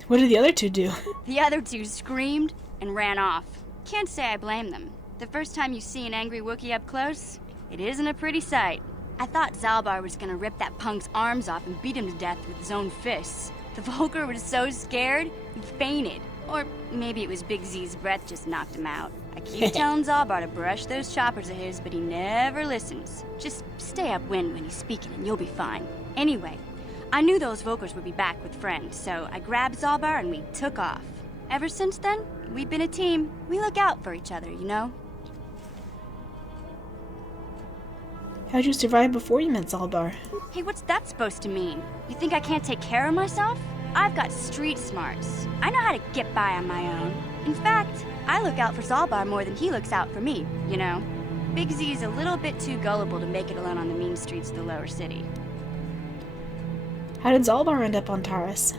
What did the other 2 do? The other 2 screamed and ran off. Can't say I blame them. The first time you see an angry Wookiee up close, it isn't a pretty sight. I thought Zalbar was gonna rip that punk's arms off and beat him to death with his own fists. The Volker was so scared, he fainted. Or maybe it was Big Z's breath just knocked him out. I keep telling Zalbar to brush those choppers of his, but he never listens. Just stay upwind when he's speaking and you'll be fine. Anyway, I knew those Volkers would be back with friends, so I grabbed Zalbar and we took off. Ever since then, we've been a team. We look out for each other, you know? How'd you survive before you met Zalbar? Hey, what's that supposed to mean? You think I can't take care of myself? I've got street smarts. I know how to get by on my own. In fact, I look out for Zalbar more than he looks out for me, you know? Big Z's a little bit too gullible to make it alone on the mean streets of the lower city. How did Zalbar end up on Taurus?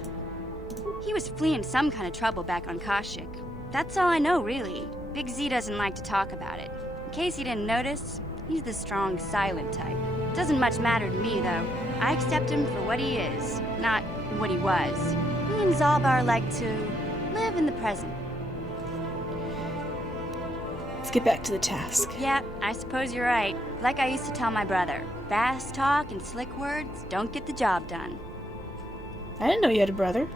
He was fleeing some kind of trouble back on Kashyyyk. That's all I know, really. Big Z doesn't like to talk about it. In case you didn't notice, he's the strong, silent type. Doesn't much matter to me, though. I accept him for what he is, not what he was. Me and Zalbar like to live in the present. Let's get back to the task. Yeah, I suppose you're right. Like I used to tell my brother, fast talk and slick words don't get the job done. I didn't know you had a brother.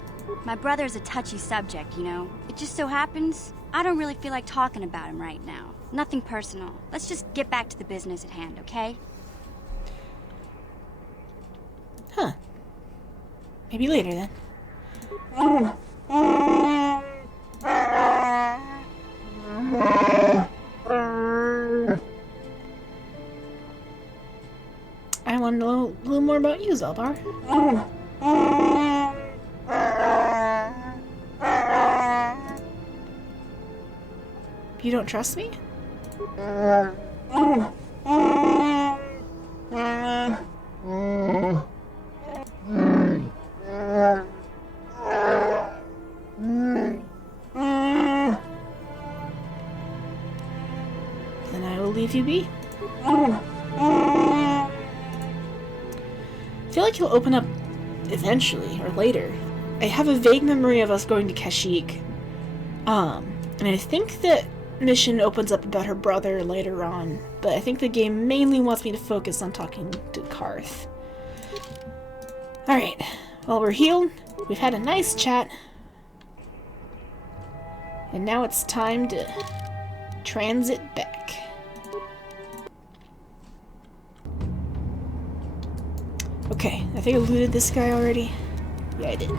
My brother's a touchy subject, you know. It just so happens I don't really feel like talking about him right now. Nothing personal. Let's just get back to the business at hand, okay? Huh. Maybe later, then. I want to know a little more about you, Zalbar. You don't trust me? Then I will leave you be. I feel like he'll open up eventually or later. I have a vague memory of us going to Kashyyyk. And I think that mission opens up about her brother later on, but I think the game mainly wants me to focus on talking to Karth. Alright, well, we're healed. We've had a nice chat. And now it's time to transit back. Okay, I think I looted this guy already. Yeah, I did.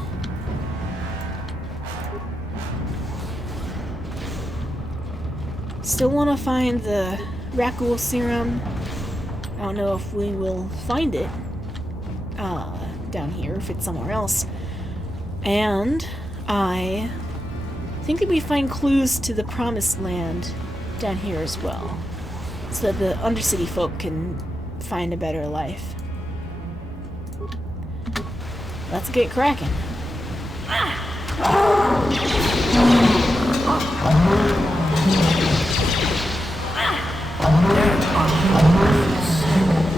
Still want to find the Rakghoul serum. I don't know if we will find it down here, if it's somewhere else. And I think that we find clues to the Promised Land down here as well, so that the Undercity folk can find a better life. Let's get cracking.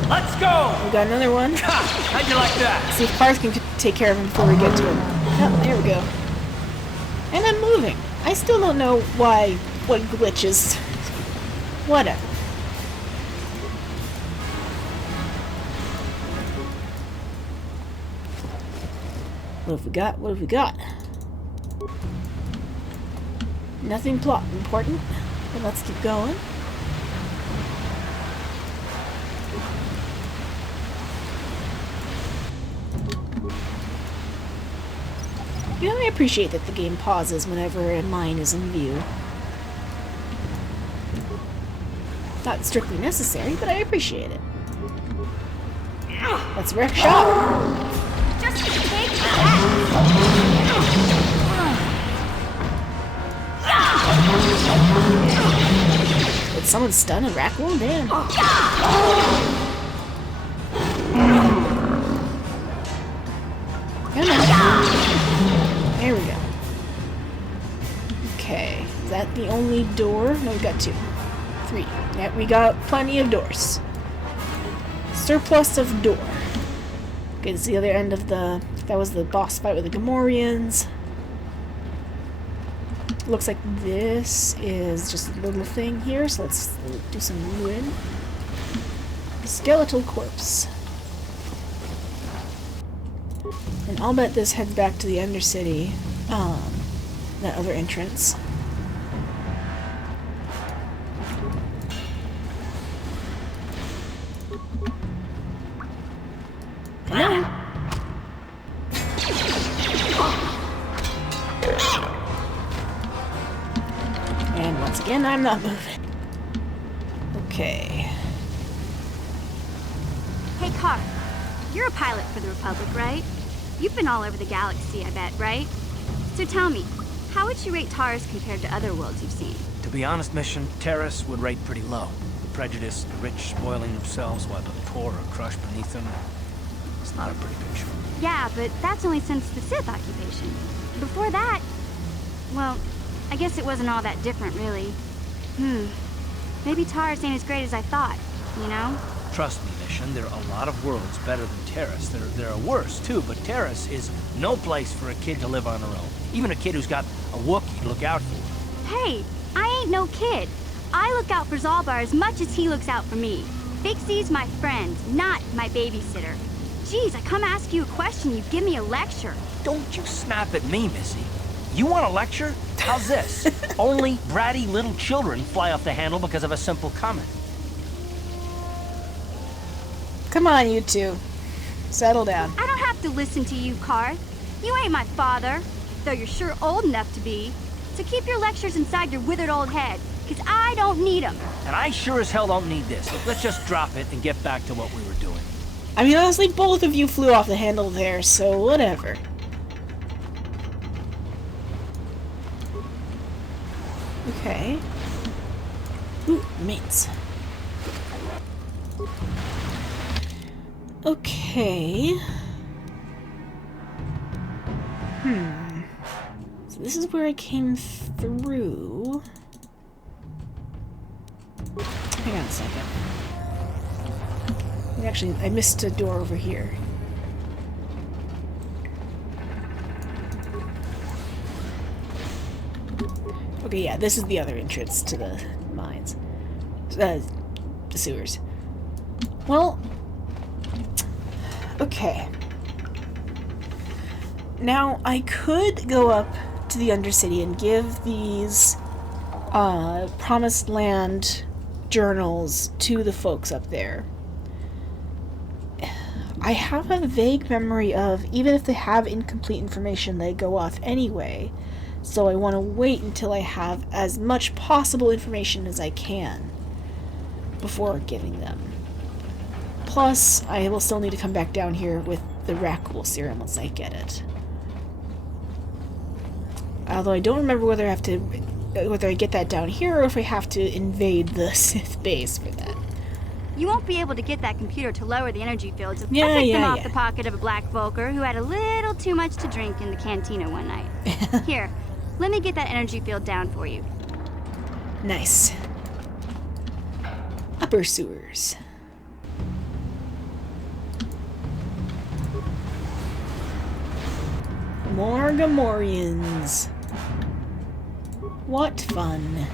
Let's go! We got another one. How'd you like that? See if Karth can take care of him before we get to him. Oh, there we go. And I'm moving. I still don't know what glitches. Whatever. What have we got? What have we got? Nothing plot important. But let's keep going. You know, I appreciate that the game pauses whenever a mine is in view. Not strictly necessary, but I appreciate it. Let's wreck shop. Just take that. Did someone stun a Rakghoul? Damn. Come on. There we go. Okay. Is that the only door? No, we got 2. 3. Yeah, we got plenty of doors. Surplus of door. Okay, this is the other end of the... That was the boss fight with the Gamorreans. Looks like this is just a little thing here, so let's do some looting. Skeletal corpse. And I'll bet this heads back to the Undercity, that other entrance. Hello? And once again, I'm not moving. Okay. Hey, Karth. You're a pilot for the Republic, right? You've been all over the galaxy, I bet, right? So tell me, how would you rate Taurus compared to other worlds you've seen? To be honest, Mission, Terrace would rate pretty low. The prejudice, the rich spoiling themselves while the poor are crushed beneath them. It's not a pretty picture. Yeah, but that's only since the Sith occupation. Before that, well, I guess it wasn't all that different, really. Maybe Taurus ain't as great as I thought, you know? Trust me, Mission, there are a lot of worlds better than Terrace. There are worse, too, but Terrace is no place for a kid to live on her own. Even a kid who's got a Wookiee to look out for. Hey, I ain't no kid. I look out for Zalbar as much as he looks out for me. Big Z's my friend, not my babysitter. Jeez, I come ask you a question, you give me a lecture. Don't you snap at me, Missy. You want a lecture? How's this? Only bratty little children fly off the handle because of a simple comment. Come on, you two. Settle down. I don't have to listen to you, Karth. You ain't my father, though you're sure old enough to be. So keep your lectures inside your withered old head, because I don't need them. And I sure as hell don't need this. Let's just drop it and get back to what we were doing. I mean, honestly, both of you flew off the handle there, so whatever. Okay. Ooh, mates. Okay. So this is where I came through. Hang on a second. Actually, I missed a door over here. Okay, yeah, this is the other entrance to the mines. The sewers. Well, okay. Now, I could go up to the Undercity and give these Promised Land journals to the folks up there. I have a vague memory of, even if they have incomplete information, they go off anyway. So I want to wait until I have as much possible information as I can before giving them. Plus, I will still need to come back down here with the Rakghoul serum once I get it. Although I don't remember whether I get that down here or if I have to invade the Sith base for that. You won't be able to get that computer to lower the energy fields. I Yeah, picked them yeah, off yeah. the pocket of a black Volker who had a little too much to drink in the cantina one night. Here, let me get that energy field down for you. Nice. Upper sewers. More Gamorreans. What fun.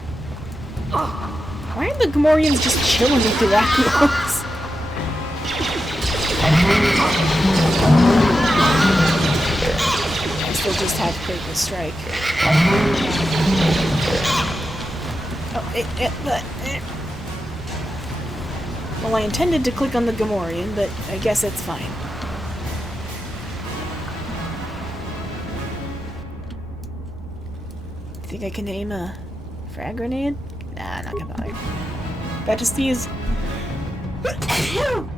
Why are the Gamorreans just chilling with the Rakghouls? I still just have critical strike. Well, I intended to click on the Gamorrean, but I guess it's fine. Think I can aim a frag grenade? Nah, not gonna bother. That just these. Let's go!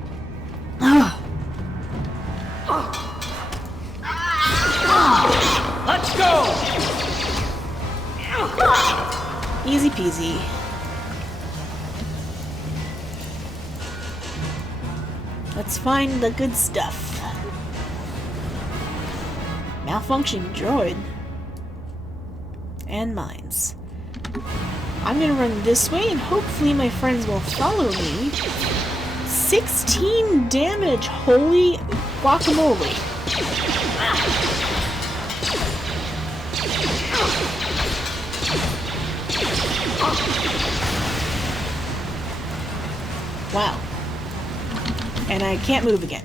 Easy peasy. Let's find the good stuff. Malfunction droid. And mines. I'm gonna run this way and hopefully my friends will follow me. 16 damage! Holy guacamole! Wow. And I can't move again.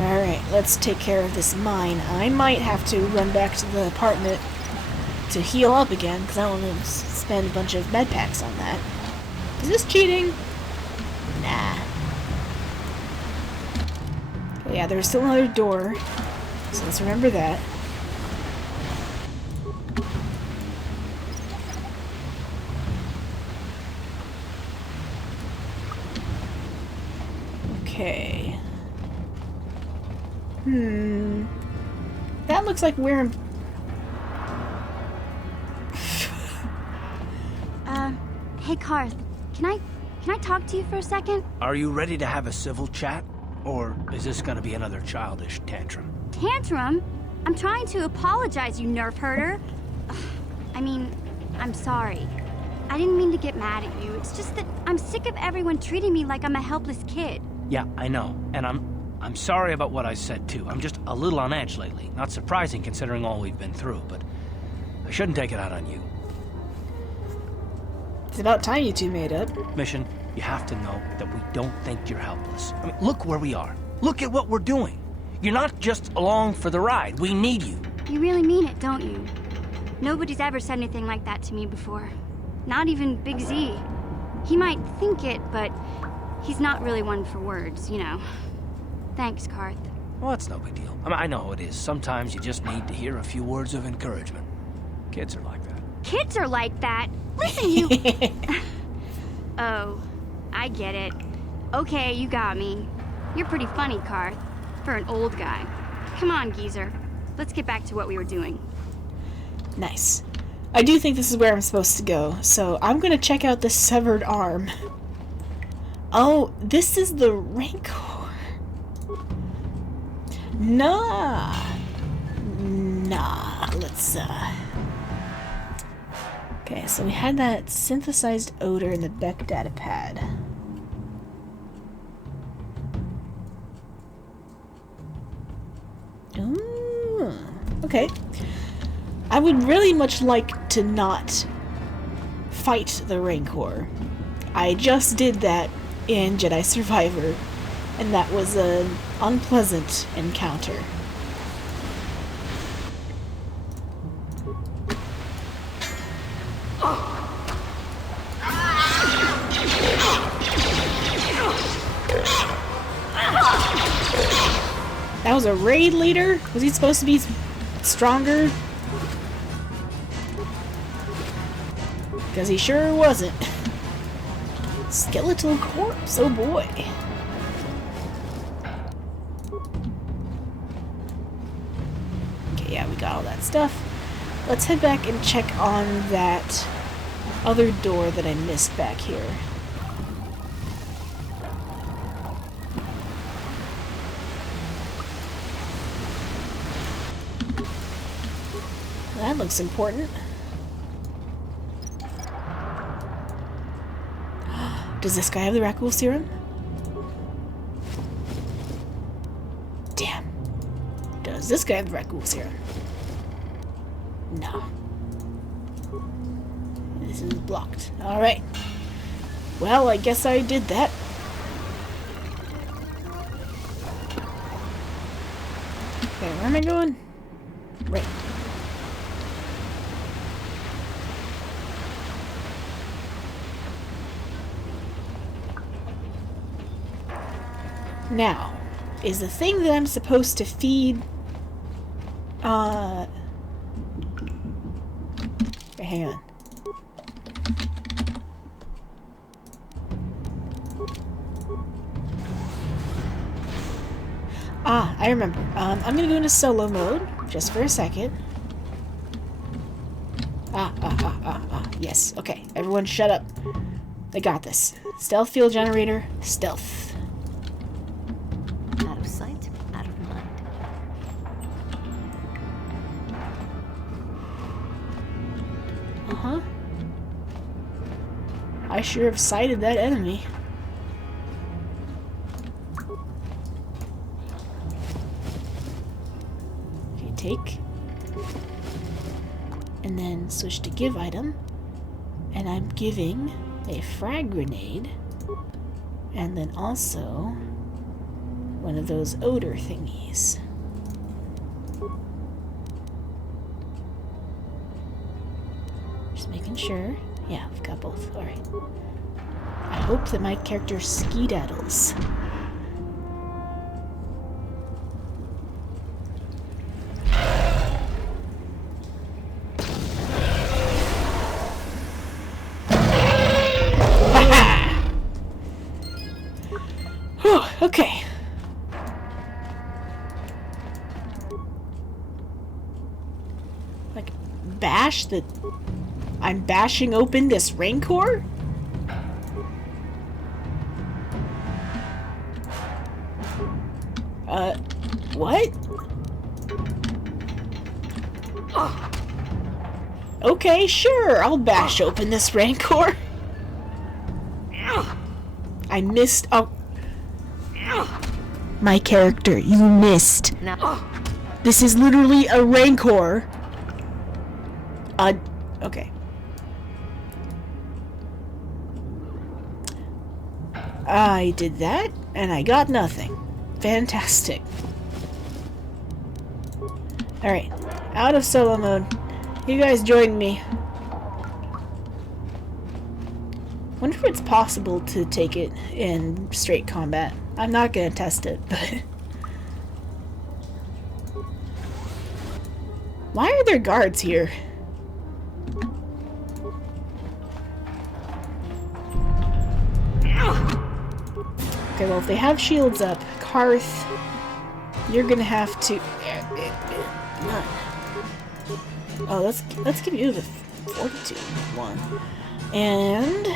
Alright, let's take care of this mine. I might have to run back to the apartment to heal up again, because I don't want to spend a bunch of med packs on that. Is this cheating? Nah. Oh yeah, there's still another door, so let's remember that. Okay. That looks like where I'm... Hey Karth, can I talk to you for a second? Are you ready to have a civil chat? Or is this gonna be another childish tantrum? Tantrum? I'm trying to apologize, you nerf herder. I mean, I'm sorry. I didn't mean to get mad at you. It's just that I'm sick of everyone treating me like I'm a helpless kid. Yeah, I know. And I'm sorry about what I said too. I'm just a little on edge lately. Not surprising considering all we've been through, but I shouldn't take it out on you. It's about time you two made up. Mission, you have to know that we don't think you're helpless. I mean, look where we are. Look at what we're doing. You're not just along for the ride. We need you. You really mean it, don't you? Nobody's ever said anything like that to me before. Not even Big Z. He might think it, but he's not really one for words, you know. Thanks, Karth. Well, it's no big deal. I mean, I know how it is. Sometimes you just need to hear a few words of encouragement. Kids are like that. Kids are like that? Listen, you... Oh, I get it. Okay, you got me. You're pretty funny, Karth. For an old guy. Come on, geezer. Let's get back to what we were doing. Nice. I do think this is where I'm supposed to go, so I'm gonna check out the severed arm. Oh, this is the Rancor. Nah. Let's, Okay, so we had that synthesized odor in the Beck data pad. Ooh, okay. I would really much like to not fight the Rancor. I just did that in Jedi Survivor, and that was an unpleasant encounter. That was a raid leader? Was he supposed to be stronger? Because he sure wasn't. Skeletal corpse, oh boy. Okay, yeah, we got all that stuff. Let's head back and check on that other door that I missed back here. That looks important. Does this guy have the Rakghoul serum? Damn. Does this guy have the Rakghoul serum? No. This is blocked. Alright. Well, I guess I did that. Okay, where am I going? Right. Now, is the thing that I'm supposed to feed, hang on. Ah, I remember. I'm gonna go into solo mode, just for a second. Yes, okay. Everyone shut up. I got this. Stealth field generator, stealth. Out of sight, out of mind. Uh-huh. I sure have sighted that enemy. Okay, take. And then switch to give item. And I'm giving a frag grenade. And then also one of those odor thingies. Just making sure. Yeah, I've got both. Alright. I hope that my character skedaddles. Whew, okay. Like, bash the... I'm bashing open this Rancor? What? Okay, sure, I'll bash open this Rancor. I missed... Oh. My character, you missed. No. This is literally a Rancor. Okay. I did that, and I got nothing. Fantastic. Alright, out of solo mode. You guys join me. Wonder if it's possible to take it in straight combat. I'm not gonna test it, but... Why are there guards here? Okay, well, if they have shields up, Karth, you're gonna have to... Oh, let's give you the fortitude one. And...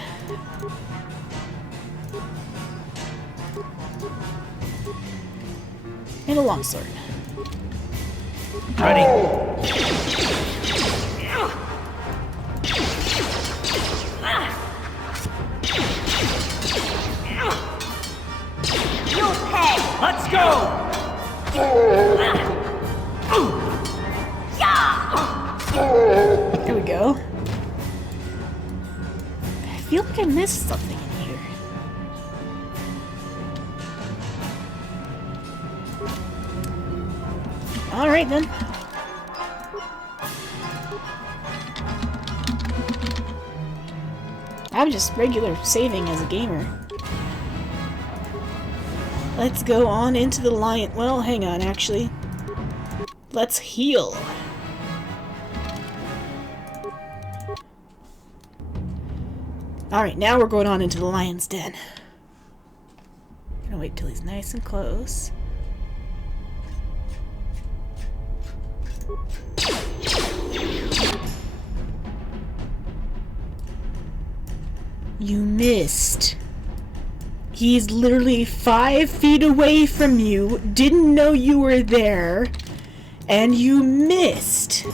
and a longsword. Ready. You'll pay! Let's go! Yeah! feel like I missed something in here. Alright then. I'm just regular saving as a gamer. Let's go on into the lion. Well, hang on, actually. Let's heal. Alright, now we're going on into the lion's den. Gonna wait till he's nice and close. You missed. He's literally 5 feet away from you, didn't know you were there, and you missed.